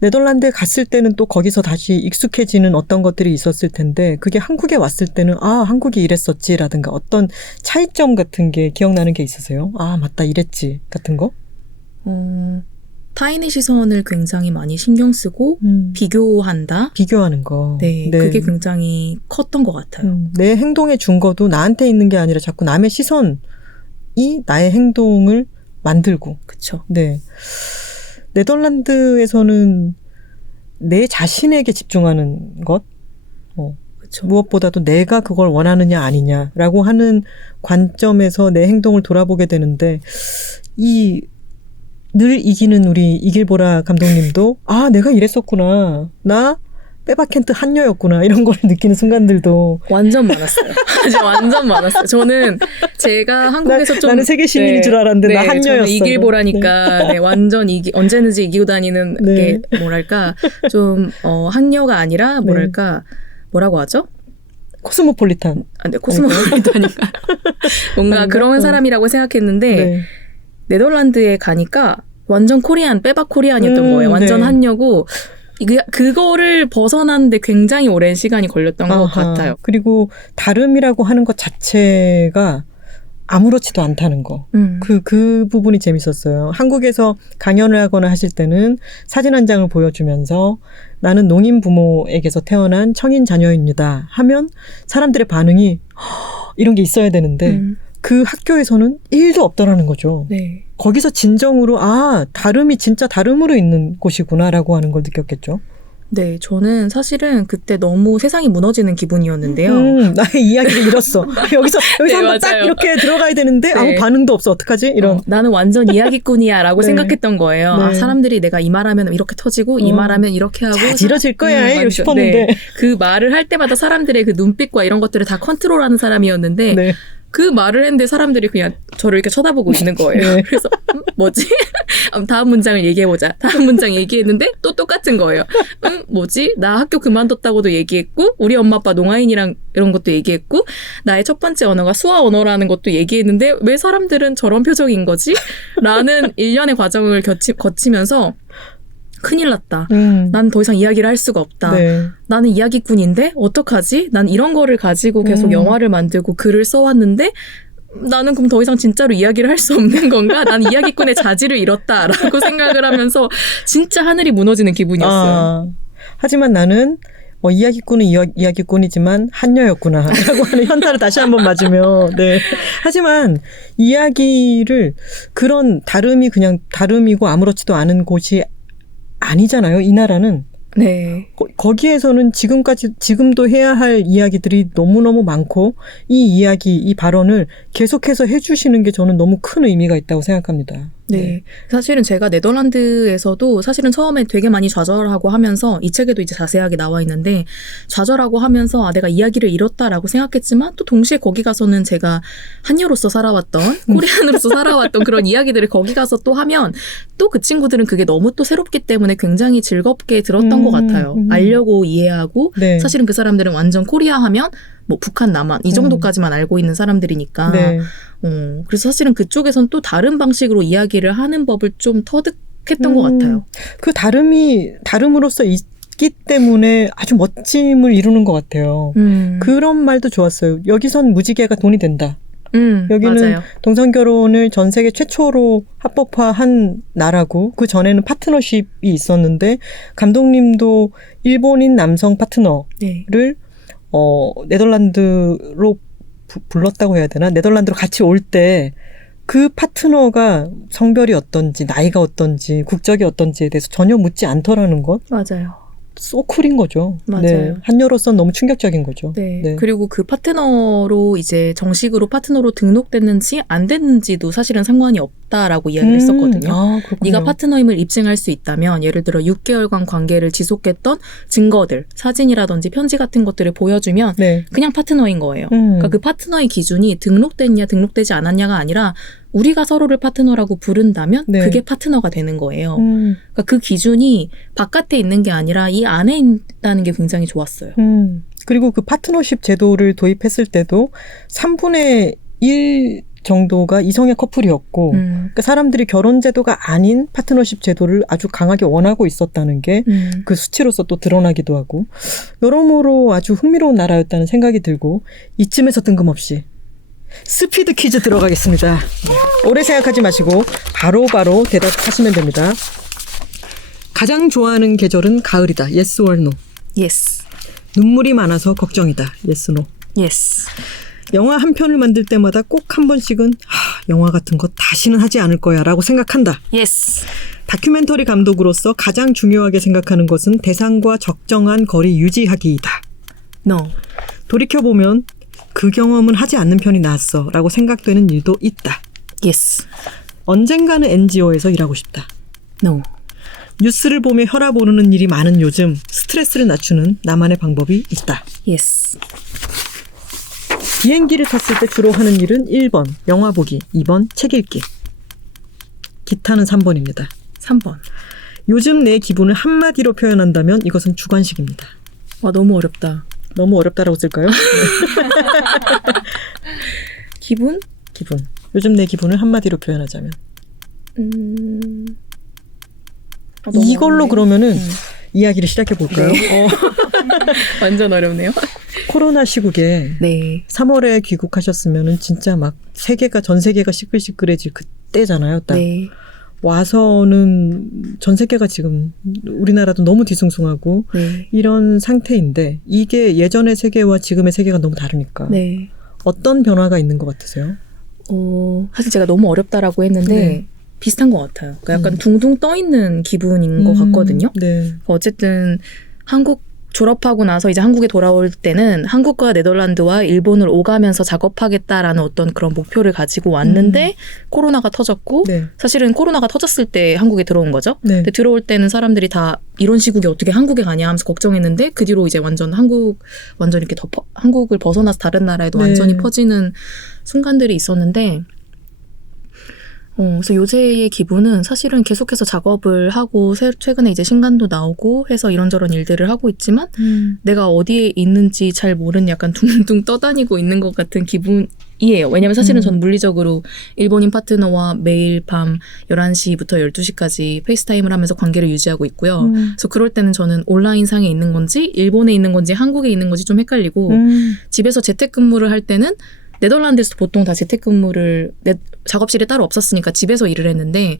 네덜란드에 갔을 때는 또 거기서 다시 익숙해지는 어떤 것들이 있었을 텐데 그게 한국에 왔을 때는 한국이 이랬었지라든가 어떤 차이점 같은 게 기억나는 게 있으세요? 맞다 이랬지 같은 거? 타인의 시선을 굉장히 많이 신경 쓰고 비교한다. 비교하는 거. 네, 그게 굉장히 컸던 것 같아요. 내 행동의 준거도 나한테 있는 게 아니라 자꾸 남의 시선이 나의 행동을 만들고. 그렇죠. 네. 네덜란드에서는 내 자신에게 집중하는 것. 그쵸. 무엇보다도 내가 그걸 원하느냐 아니냐라고 하는 관점에서 내 행동을 돌아보게 되는데 늘 이기는 우리 이길보라 감독님도 내가 이랬었구나. 나 빼박캔트 한녀였구나. 이런 걸 느끼는 순간들도 완전 많았어요. 진짜 완전 많았어요. 저는 제가 한국에서 나는 세계 시민인 줄 알았는데 나 한녀였어. 저는 이길보라니까 완전 언제든지 이기고 다니는 게 뭐랄까 좀 한녀가 아니라 뭐랄까 뭐라고 하죠? 코스모폴리탄. 네, 코스모폴리탄인가. 뭔가 그런 사람이라고 생각했는데 네덜란드에 가니까 완전 코리안, 빼박 코리안이었던 거예요. 완전 한녀고 그거를 벗어나는데 굉장히 오랜 시간이 걸렸던 것 같아요. 그리고 다름이라고 하는 것 자체가 아무렇지도 않다는 거. 그 부분이 재밌었어요. 한국에서 강연을 하거나 하실 때는 사진 한 장을 보여주면서 나는 농인 부모에게서 태어난 청인 자녀입니다 하면 사람들의 반응이 이런 게 있어야 되는데 그 학교에서는 1도 없더라는 거죠. 네. 거기서 진정으로 다름이 진짜 다름으로 있는 곳이구나라고 하는 걸 느꼈겠죠. 네, 저는 사실은 그때 너무 세상이 무너지는 기분이었는데요. 나의 이야기를 잃었어. 여기서 네, 한번 딱 이렇게 들어가야 되는데 아무 반응도 없어. 어떡하지? 이런. 나는 완전 이야기꾼이야 라고 생각했던 거예요. 사람들이 내가 이 말하면 이렇게 터지고 이 말하면 이렇게 하고 자지러질 거야 이러고 싶었는데 그 말을 할 때마다 사람들의 그 눈빛과 이런 것들을 다 컨트롤하는 사람이었는데 그 말을 했는데 사람들이 그냥 저를 이렇게 쳐다보고 있는 거예요. 그래서 뭐지? 다음 문장을 얘기해보자. 다음 문장 얘기했는데 또 똑같은 거예요. 뭐지? 나 학교 그만뒀다고도 얘기했고 우리 엄마 아빠 농아인이랑 이런 것도 얘기했고 나의 첫 번째 언어가 수화 언어라는 것도 얘기했는데 왜 사람들은 저런 표정인 거지? 라는 일련의 과정을 거치면서 큰일 났다. 난 더 이상 이야기를 할 수가 없다. 나는 이야기꾼인데 어떡하지? 난 이런 거를 가지고 계속 영화를 만들고 글을 써왔는데 나는 그럼 더 이상 진짜로 이야기를 할 수 없는 건가? 난 이야기꾼의 자질을 잃었다라고 생각을 하면서 진짜 하늘이 무너지는 기분이었어요. 하지만 나는 이야기꾼은 이야기꾼이지만 한녀였구나 라고 하는 현타를 다시 한번 맞으며 하지만 이야기를 그런 다름이 그냥 다름이고 아무렇지도 않은 곳이 아니잖아요. 이 나라는. 네. 거기에서는 지금도 해야 할 이야기들이 너무너무 많고 이 이야기, 이 발언을 계속해서 해주시는 게 저는 너무 큰 의미가 있다고 생각합니다. 네. 사실은 제가 네덜란드에서도 사실은 처음에 되게 많이 좌절하고 하면서 이 책에도 이제 자세하게 나와 있는데 좌절하고 하면서 내가 이야기를 잃었다라고 생각했지만 또 동시에 거기 가서는 제가 한여로서 살아왔던 코리안으로서 살아왔던 그런 이야기들을 거기 가서 또 하면 또 그 친구들은 그게 너무 또 새롭기 때문에 굉장히 즐겁게 들었던 것 같아요. 알려고 이해하고 사실은 그 사람들은 완전 코리아 하면 뭐 북한, 남한 이 정도까지만 알고 있는 사람들이니까 그래서 사실은 그쪽에선 또 다른 방식으로 이야기를 하는 법을 좀 터득했던 것 같아요. 그 다름으로서 있기 때문에 아주 멋짐을 이루는 것 같아요. 그런 말도 좋았어요. 여기선 무지개가 돈이 된다. 여기는 맞아요. 동성결혼을 전 세계 최초로 합법화한 나라고 그 전에는 파트너십이 있었는데 감독님도 일본인 남성 파트너를 네덜란드로 불렀다고 해야 되나? 네덜란드로 같이 올 때 그 파트너가 성별이 어떤지, 나이가 어떤지, 국적이 어떤지에 대해서 전혀 묻지 않더라는 것. 맞아요. 소쿨인 거죠. 맞아요. 한여로서는 너무 충격적인 거죠. 그리고 그 파트너로 이제 정식으로 파트너로 등록됐는지 안 됐는지도 사실은 상관이 없다라고 이야기를 했었거든요. 네가 파트너임을 입증할 수 있다면 예를 들어 6개월간 관계를 지속했던 증거들, 사진이라든지 편지 같은 것들을 보여주면 그냥 파트너인 거예요. 그러니까 그 파트너의 기준이 등록됐냐 등록되지 않았냐가 아니라 우리가 서로를 파트너라고 부른다면 그게 파트너가 되는 거예요. 그러니까 그 기준이 바깥에 있는 게 아니라 이 안에 있다는 게 굉장히 좋았어요. 그리고 그 파트너십 제도를 도입했을 때도 3분의 1 정도가 이성의 커플이었고 그러니까 사람들이 결혼 제도가 아닌 파트너십 제도를 아주 강하게 원하고 있었다는 게 그 수치로서 또 드러나기도 하고 여러모로 아주 흥미로운 나라였다는 생각이 들고 이쯤에서 뜬금없이 스피드 퀴즈 들어가겠습니다. 오래 생각하지 마시고 바로바로 대답하시면 됩니다. 가장 좋아하는 계절은 가을이다. Yes or no? Yes. 눈물이 많아서 걱정이다. Yes, no? Yes. 영화 한 편을 만들 때마다 꼭 한 번씩은 영화 같은 거 다시는 하지 않을 거야 라고 생각한다. Yes. 다큐멘터리 감독으로서 가장 중요하게 생각하는 것은 대상과 적정한 거리 유지하기이다. No. 돌이켜보면 그 경험은 하지 않는 편이 나았어 라고 생각되는 일도 있다. Yes. 언젠가는 NGO에서 일하고 싶다. No. 뉴스를 보며 혈압 오르는 일이 많은 요즘 스트레스를 낮추는 나만의 방법이 있다. Yes. 비행기를 탔을 때 주로 하는 일은 1번 영화 보기, 2번 책 읽기. 기타는 3번입니다. 3번. 요즘 내 기분을 한마디로 표현한다면 이것은 주관식입니다. 와, 너무 어렵다. 너무 어렵다라고 쓸까요? 네. 기분? 기분. 요즘 내 기분을 한마디로 표현하자면. 이걸로 어렵네. 그러면은 이야기를 시작해 볼까요? 네. 완전 어렵네요. 코로나 시국에 네. 3월에 귀국하셨으면은 진짜 막 전 세계가 시끌시끌해질 그때잖아요. 딱. 네. 와서는 전 세계가 지금 우리나라도 너무 뒤숭숭하고 네. 이런 상태인데 이게 예전의 세계와 지금의 세계가 너무 다르니까 네. 어떤 변화가 있는 것 같으세요? 사실 제가 너무 어렵다라고 했는데 네. 비슷한 것 같아요. 그러니까 약간 둥둥 떠 있는 기분인 것 같거든요. 네. 어쨌든 한국 졸업하고 나서 이제 한국에 돌아올 때는 한국과 네덜란드와 일본을 오가면서 작업하겠다라는 어떤 그런 목표를 가지고 왔는데 코로나가 터졌고 네. 사실은 코로나가 터졌을 때 한국에 들어온 거죠. 네. 근데 들어올 때는 사람들이 다 이런 시국에 어떻게 한국에 가냐 하면서 걱정했는데 그 뒤로 이제 완전 이렇게 한국을 벗어나서 다른 나라에도 네. 완전히 퍼지는 순간들이 있었는데 그래서 요새의 기분은 사실은 계속해서 작업을 하고 최근에 이제 신간도 나오고 해서 이런저런 일들을 하고 있지만 내가 어디에 있는지 잘 모르는 약간 둥둥 떠다니고 있는 것 같은 기분이에요. 왜냐하면 사실은 저는 물리적으로 일본인 파트너와 매일 밤 11시부터 12시까지 페이스타임을 하면서 관계를 유지하고 있고요. 그래서 그럴 때는 저는 온라인상에 있는 건지 일본에 있는 건지 한국에 있는 건지 좀 헷갈리고 집에서 재택근무를 할 때는 네덜란드에서 보통 다 재택근무를 작업실에 따로 없었으니까 집에서 일을 했는데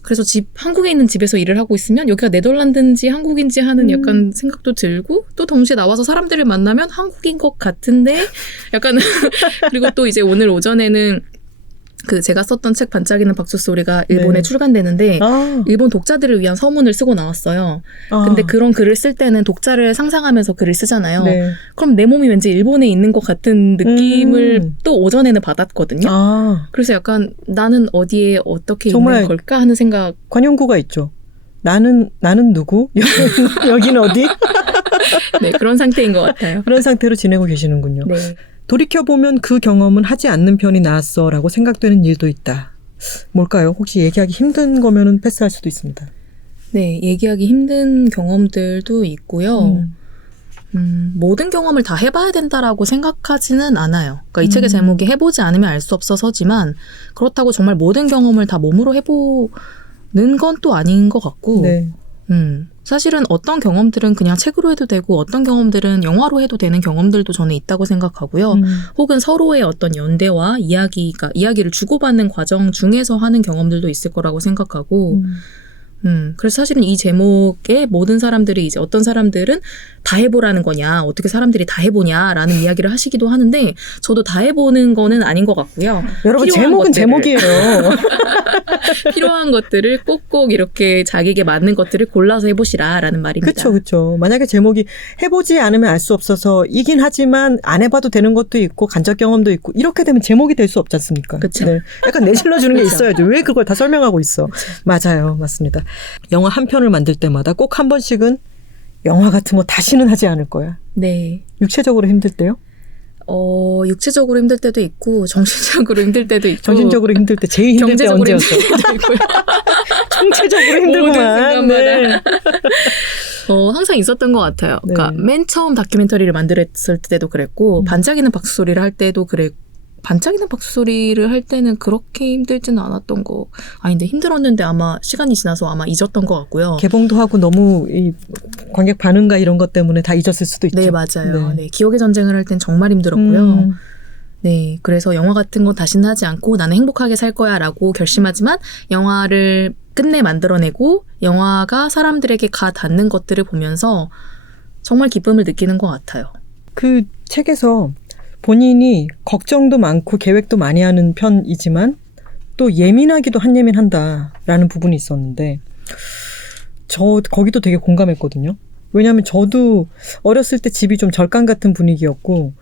그래서 한국에 있는 집에서 일을 하고 있으면 여기가 네덜란드인지 한국인지 하는 약간 생각도 들고 또 동시에 나와서 사람들을 만나면 한국인 것 같은데 약간 그리고 또 이제 오늘 오전에는 제가 썼던 책 반짝이는 박수 소리가 일본에 네. 출간되는데 일본 독자들을 위한 서문을 쓰고 나왔어요. 근데 그런 글을 쓸 때는 독자를 상상하면서 글을 쓰잖아요. 네. 그럼 내 몸이 왠지 일본에 있는 것 같은 느낌을 또 오전에는 받았거든요. 그래서 약간 나는 어디에 어떻게 정말 있는 걸까 하는 생각. 관용구가 있죠. 나는 누구? 여기는 어디? 네, 그런 상태인 것 같아요. 그런 상태로 지내고 계시는군요. 네. 돌이켜보면 그 경험은 하지 않는 편이 나았어 라고 생각되는 일도 있다. 뭘까요? 혹시 얘기하기 힘든 거면은 패스할 수도 있습니다. 네, 얘기하기 힘든 경험들도 있고요. 모든 경험을 다 해봐야 된다라고 생각하지는 않아요. 그러니까 이 책의 제목이 해보지 않으면 알 수 없어서지만 그렇다고 정말 모든 경험을 다 몸으로 해보는 건 또 아닌 것 같고 네. 사실은 어떤 경험들은 그냥 책으로 해도 되고 어떤 경험들은 영화로 해도 되는 경험들도 저는 있다고 생각하고요. 혹은 서로의 어떤 연대와 이야기를 주고받는 과정 중에서 하는 경험들도 있을 거라고 생각하고 그래서 사실은 이 제목에 모든 사람들이 이제 어떤 사람들은 다 해보라는 거냐, 어떻게 사람들이 다 해보냐라는 이야기를 하시기도 하는데 저도 다 해보는 거는 아닌 것 같고요. 여러분 제목은 제목이에요. 필요한 것들을 꼭꼭 이렇게 자기에게 맞는 것들을 골라서 해보시라라는 말입니다. 그렇죠. 만약에 제목이 해보지 않으면 알 수 없어서이긴 하지만 안 해봐도 되는 것도 있고 간접 경험도 있고 이렇게 되면 제목이 될 수 없지 않습니까? 그렇죠. 네. 약간 내실러 주는 게 그렇죠. 있어야죠. 왜 그걸 다 설명하고 있어? 그렇죠. 맞아요. 맞습니다. 영화 한 편을 만들 때마다 꼭 한 번씩은 영화 같은 거 다시는 하지 않을 거야. 네. 육체적으로 힘들 때요? 육체적으로 힘들 때도 있고 정신적으로 힘들 때도 있고 정신적으로 힘들 때 제일 힘들 때 경제적으로 언제였어? 힘들 때도 있고요. 총체적으로 모든 힘들구만. 순간마다. 네. 항상 있었던 것 같아요. 네. 그러니까 맨 처음 다큐멘터리를 만들었을 때도 그랬고 반짝이는 박수 소리를 할 때도 반짝이는 박수 소리를 할 때는 그렇게 힘들지는 않았던 거. 아닌데 힘들었는데 아마 시간이 지나서 아마 잊었던 것 같고요. 개봉도 하고 너무 이 관객 반응과 이런 것 때문에 다 잊었을 수도 있죠. 네, 맞아요. 네, 기억의 전쟁을 할 땐 정말 힘들었고요. 네, 그래서 영화 같은 거 다시는 하지 않고 나는 행복하게 살 거야 라고 결심하지만 영화를 끝내 만들어내고 영화가 사람들에게 가 닿는 것들을 보면서 정말 기쁨을 느끼는 것 같아요. 그 책에서 본인이 걱정도 많고 계획도 많이 하는 편이지만 또 예민하기도 한예민한다라는 부분이 있었는데 저 거기도 되게 공감했거든요. 왜냐하면 저도 어렸을 때 집이 좀 절간 같은 분위기였고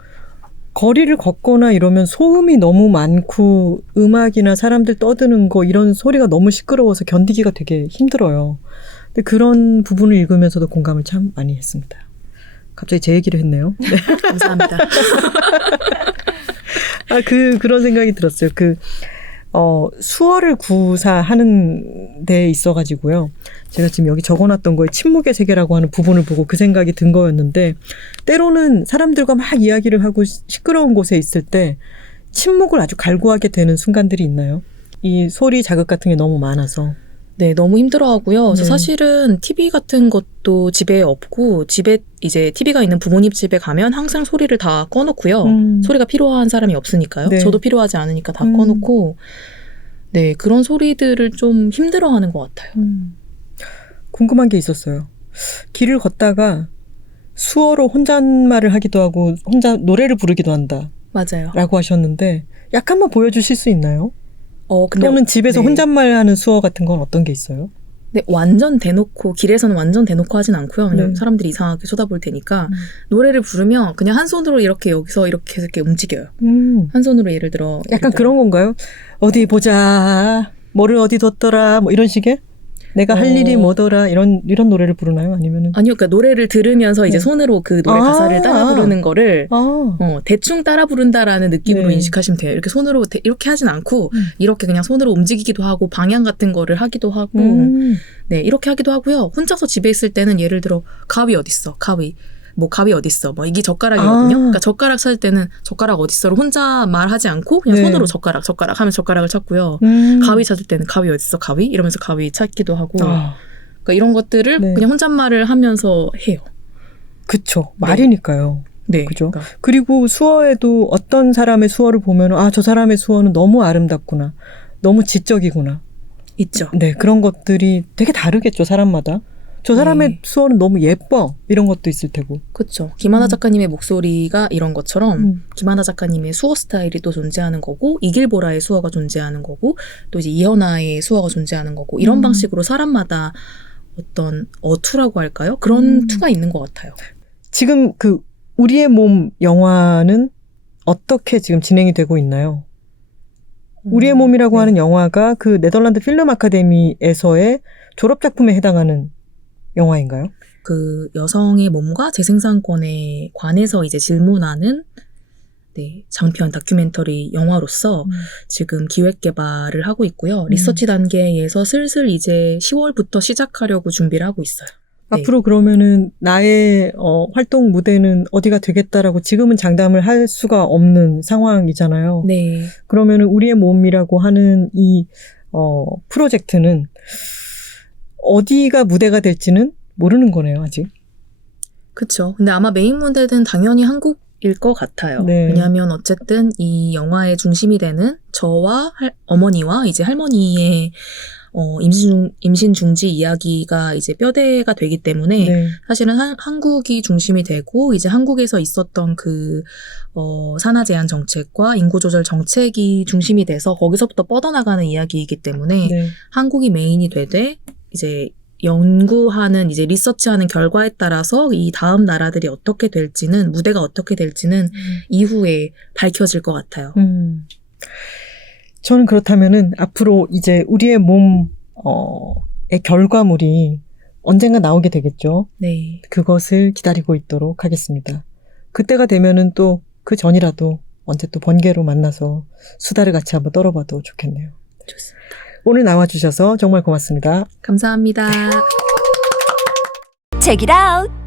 거리를 걷거나 이러면 소음이 너무 많고 음악이나 사람들 떠드는 거 이런 소리가 너무 시끄러워서 견디기가 되게 힘들어요. 근데 그런 부분을 읽으면서도 공감을 참 많이 했습니다. 갑자기 제 얘기를 했네요. 네. 감사합니다. 그런 생각이 들었어요. 수어를 구사하는 데 있어가지고요. 제가 지금 여기 적어놨던 거에 침묵의 세계라고 하는 부분을 보고 그 생각이 든 거였는데, 때로는 사람들과 막 이야기를 하고 시끄러운 곳에 있을 때 침묵을 아주 갈구하게 되는 순간들이 있나요? 이 소리 자극 같은 게 너무 많아서. 네, 너무 힘들어하고요. 그래서 네. 사실은 TV 같은 것도 집에 없고, 집에 이제 TV가 있는 부모님 집에 가면 항상 소리를 다 꺼놓고요. 소리가 필요한 사람이 없으니까요. 네. 저도 필요하지 않으니까 다 꺼놓고, 네, 그런 소리들을 좀 힘들어하는 것 같아요. 궁금한 게 있었어요. 길을 걷다가 수어로 혼잣말을 하기도 하고 혼자 노래를 부르기도 한다 맞아요. 라고 하셨는데 약간만 보여주실 수 있나요? 근데 또는 집에서 네. 혼잣말하는 수어 같은 건 어떤 게 있어요? 네, 완전 대놓고, 길에서는 완전 대놓고 하진 않고요. 그냥 네. 사람들이 이상하게 쳐다볼 테니까, 노래를 부르면 그냥 한 손으로 이렇게 여기서 이렇게 해서 이렇게 움직여요. 한 손으로 예를 들어. 약간 그런 건가요? 어디 보자, 뭐를 어디 뒀더라, 뭐 이런 식의? 내가 할 일이 뭐더라, 이런 노래를 부르나요? 아니면은? 아니요, 그러니까 노래를 들으면서 이제 네. 손으로 그 노래 가사를 따라 부르는 거를 대충 따라 부른다라는 느낌으로 네. 인식하시면 돼요. 이렇게 손으로 이렇게 하진 않고 이렇게 그냥 손으로 움직이기도 하고 방향 같은 거를 하기도 하고 네, 이렇게 하기도 하고요. 혼자서 집에 있을 때는 예를 들어 가위 어딨어? 가위. 뭐 가위 어딨어? 뭐 이게 젓가락이거든요. 그러니까 젓가락 찾을 때는 젓가락 어딨어를 혼자 말하지 않고 그냥 네. 손으로 젓가락 하면 젓가락을 찾고요. 가위 찾을 때는 가위 어딨어? 가위 이러면서 가위 찾기도 하고 그러니까 이런 것들을 네. 그냥 혼잣말을 하면서 해요. 그쵸. 말이니까요. 네. 그죠? 그러니까. 그리고 수어에도 어떤 사람의 수어를 보면 저 사람의 수어는 너무 아름답구나. 너무 지적이구나. 있죠. 네, 그런 것들이 되게 다르겠죠, 사람마다. 저 사람의 네. 수어는 너무 예뻐. 이런 것도 있을 테고. 그렇죠. 김하나 작가님의 목소리가 이런 것처럼 김하나 작가님의 수어 스타일이 또 존재하는 거고 이길보라의 수어가 존재하는 거고 또 이제 이현아의 수어가 존재하는 거고 이런 방식으로 사람마다 어떤 어투라고 할까요? 그런 투가 있는 것 같아요. 지금 우리의 몸 영화는 어떻게 지금 진행이 되고 있나요? 우리의 몸이라고 네. 하는 영화가 그 네덜란드 필름 아카데미에서의 졸업작품에 해당하는 영화인가요? 그 여성의 몸과 재생산권에 관해서 이제 질문하는 네, 장편 다큐멘터리 영화로서 지금 기획 개발을 하고 있고요. 리서치 단계에서 슬슬 이제 10월부터 시작하려고 준비를 하고 있어요. 네. 앞으로 그러면은 나의 활동 무대는 어디가 되겠다라고 지금은 장담을 할 수가 없는 상황이잖아요. 네. 그러면은 우리의 몸이라고 하는 이 프로젝트는 어디가 무대가 될지는 모르는 거네요, 아직. 그렇죠. 근데 아마 메인 무대는 당연히 한국일 것 같아요. 네. 왜냐하면 어쨌든 이 영화의 중심이 되는 저와 어머니와 이제 할머니의 임신 중지 이야기가 이제 뼈대가 되기 때문에 네. 사실은 한국이 중심이 되고 이제 한국에서 있었던 산하 제한 정책과 인구 조절 정책이 중심이 돼서 거기서부터 뻗어나가는 이야기이기 때문에 네. 한국이 메인이 되되 이제 연구하는 이제 리서치하는 결과에 따라서 이 다음 나라들이 어떻게 될지는 무대가 어떻게 될지는 이후에 밝혀질 것 같아요. 저는 그렇다면은 앞으로 이제 우리의 몸의 결과물이 언젠가 나오게 되겠죠. 네. 그것을 기다리고 있도록 하겠습니다. 그때가 되면은 또 그 전이라도 언제 또 번개로 만나서 수다를 같이 한번 떨어봐도 좋겠네요. 좋습니다. 오늘 나와주셔서 정말 고맙습니다. 감사합니다. Check it out.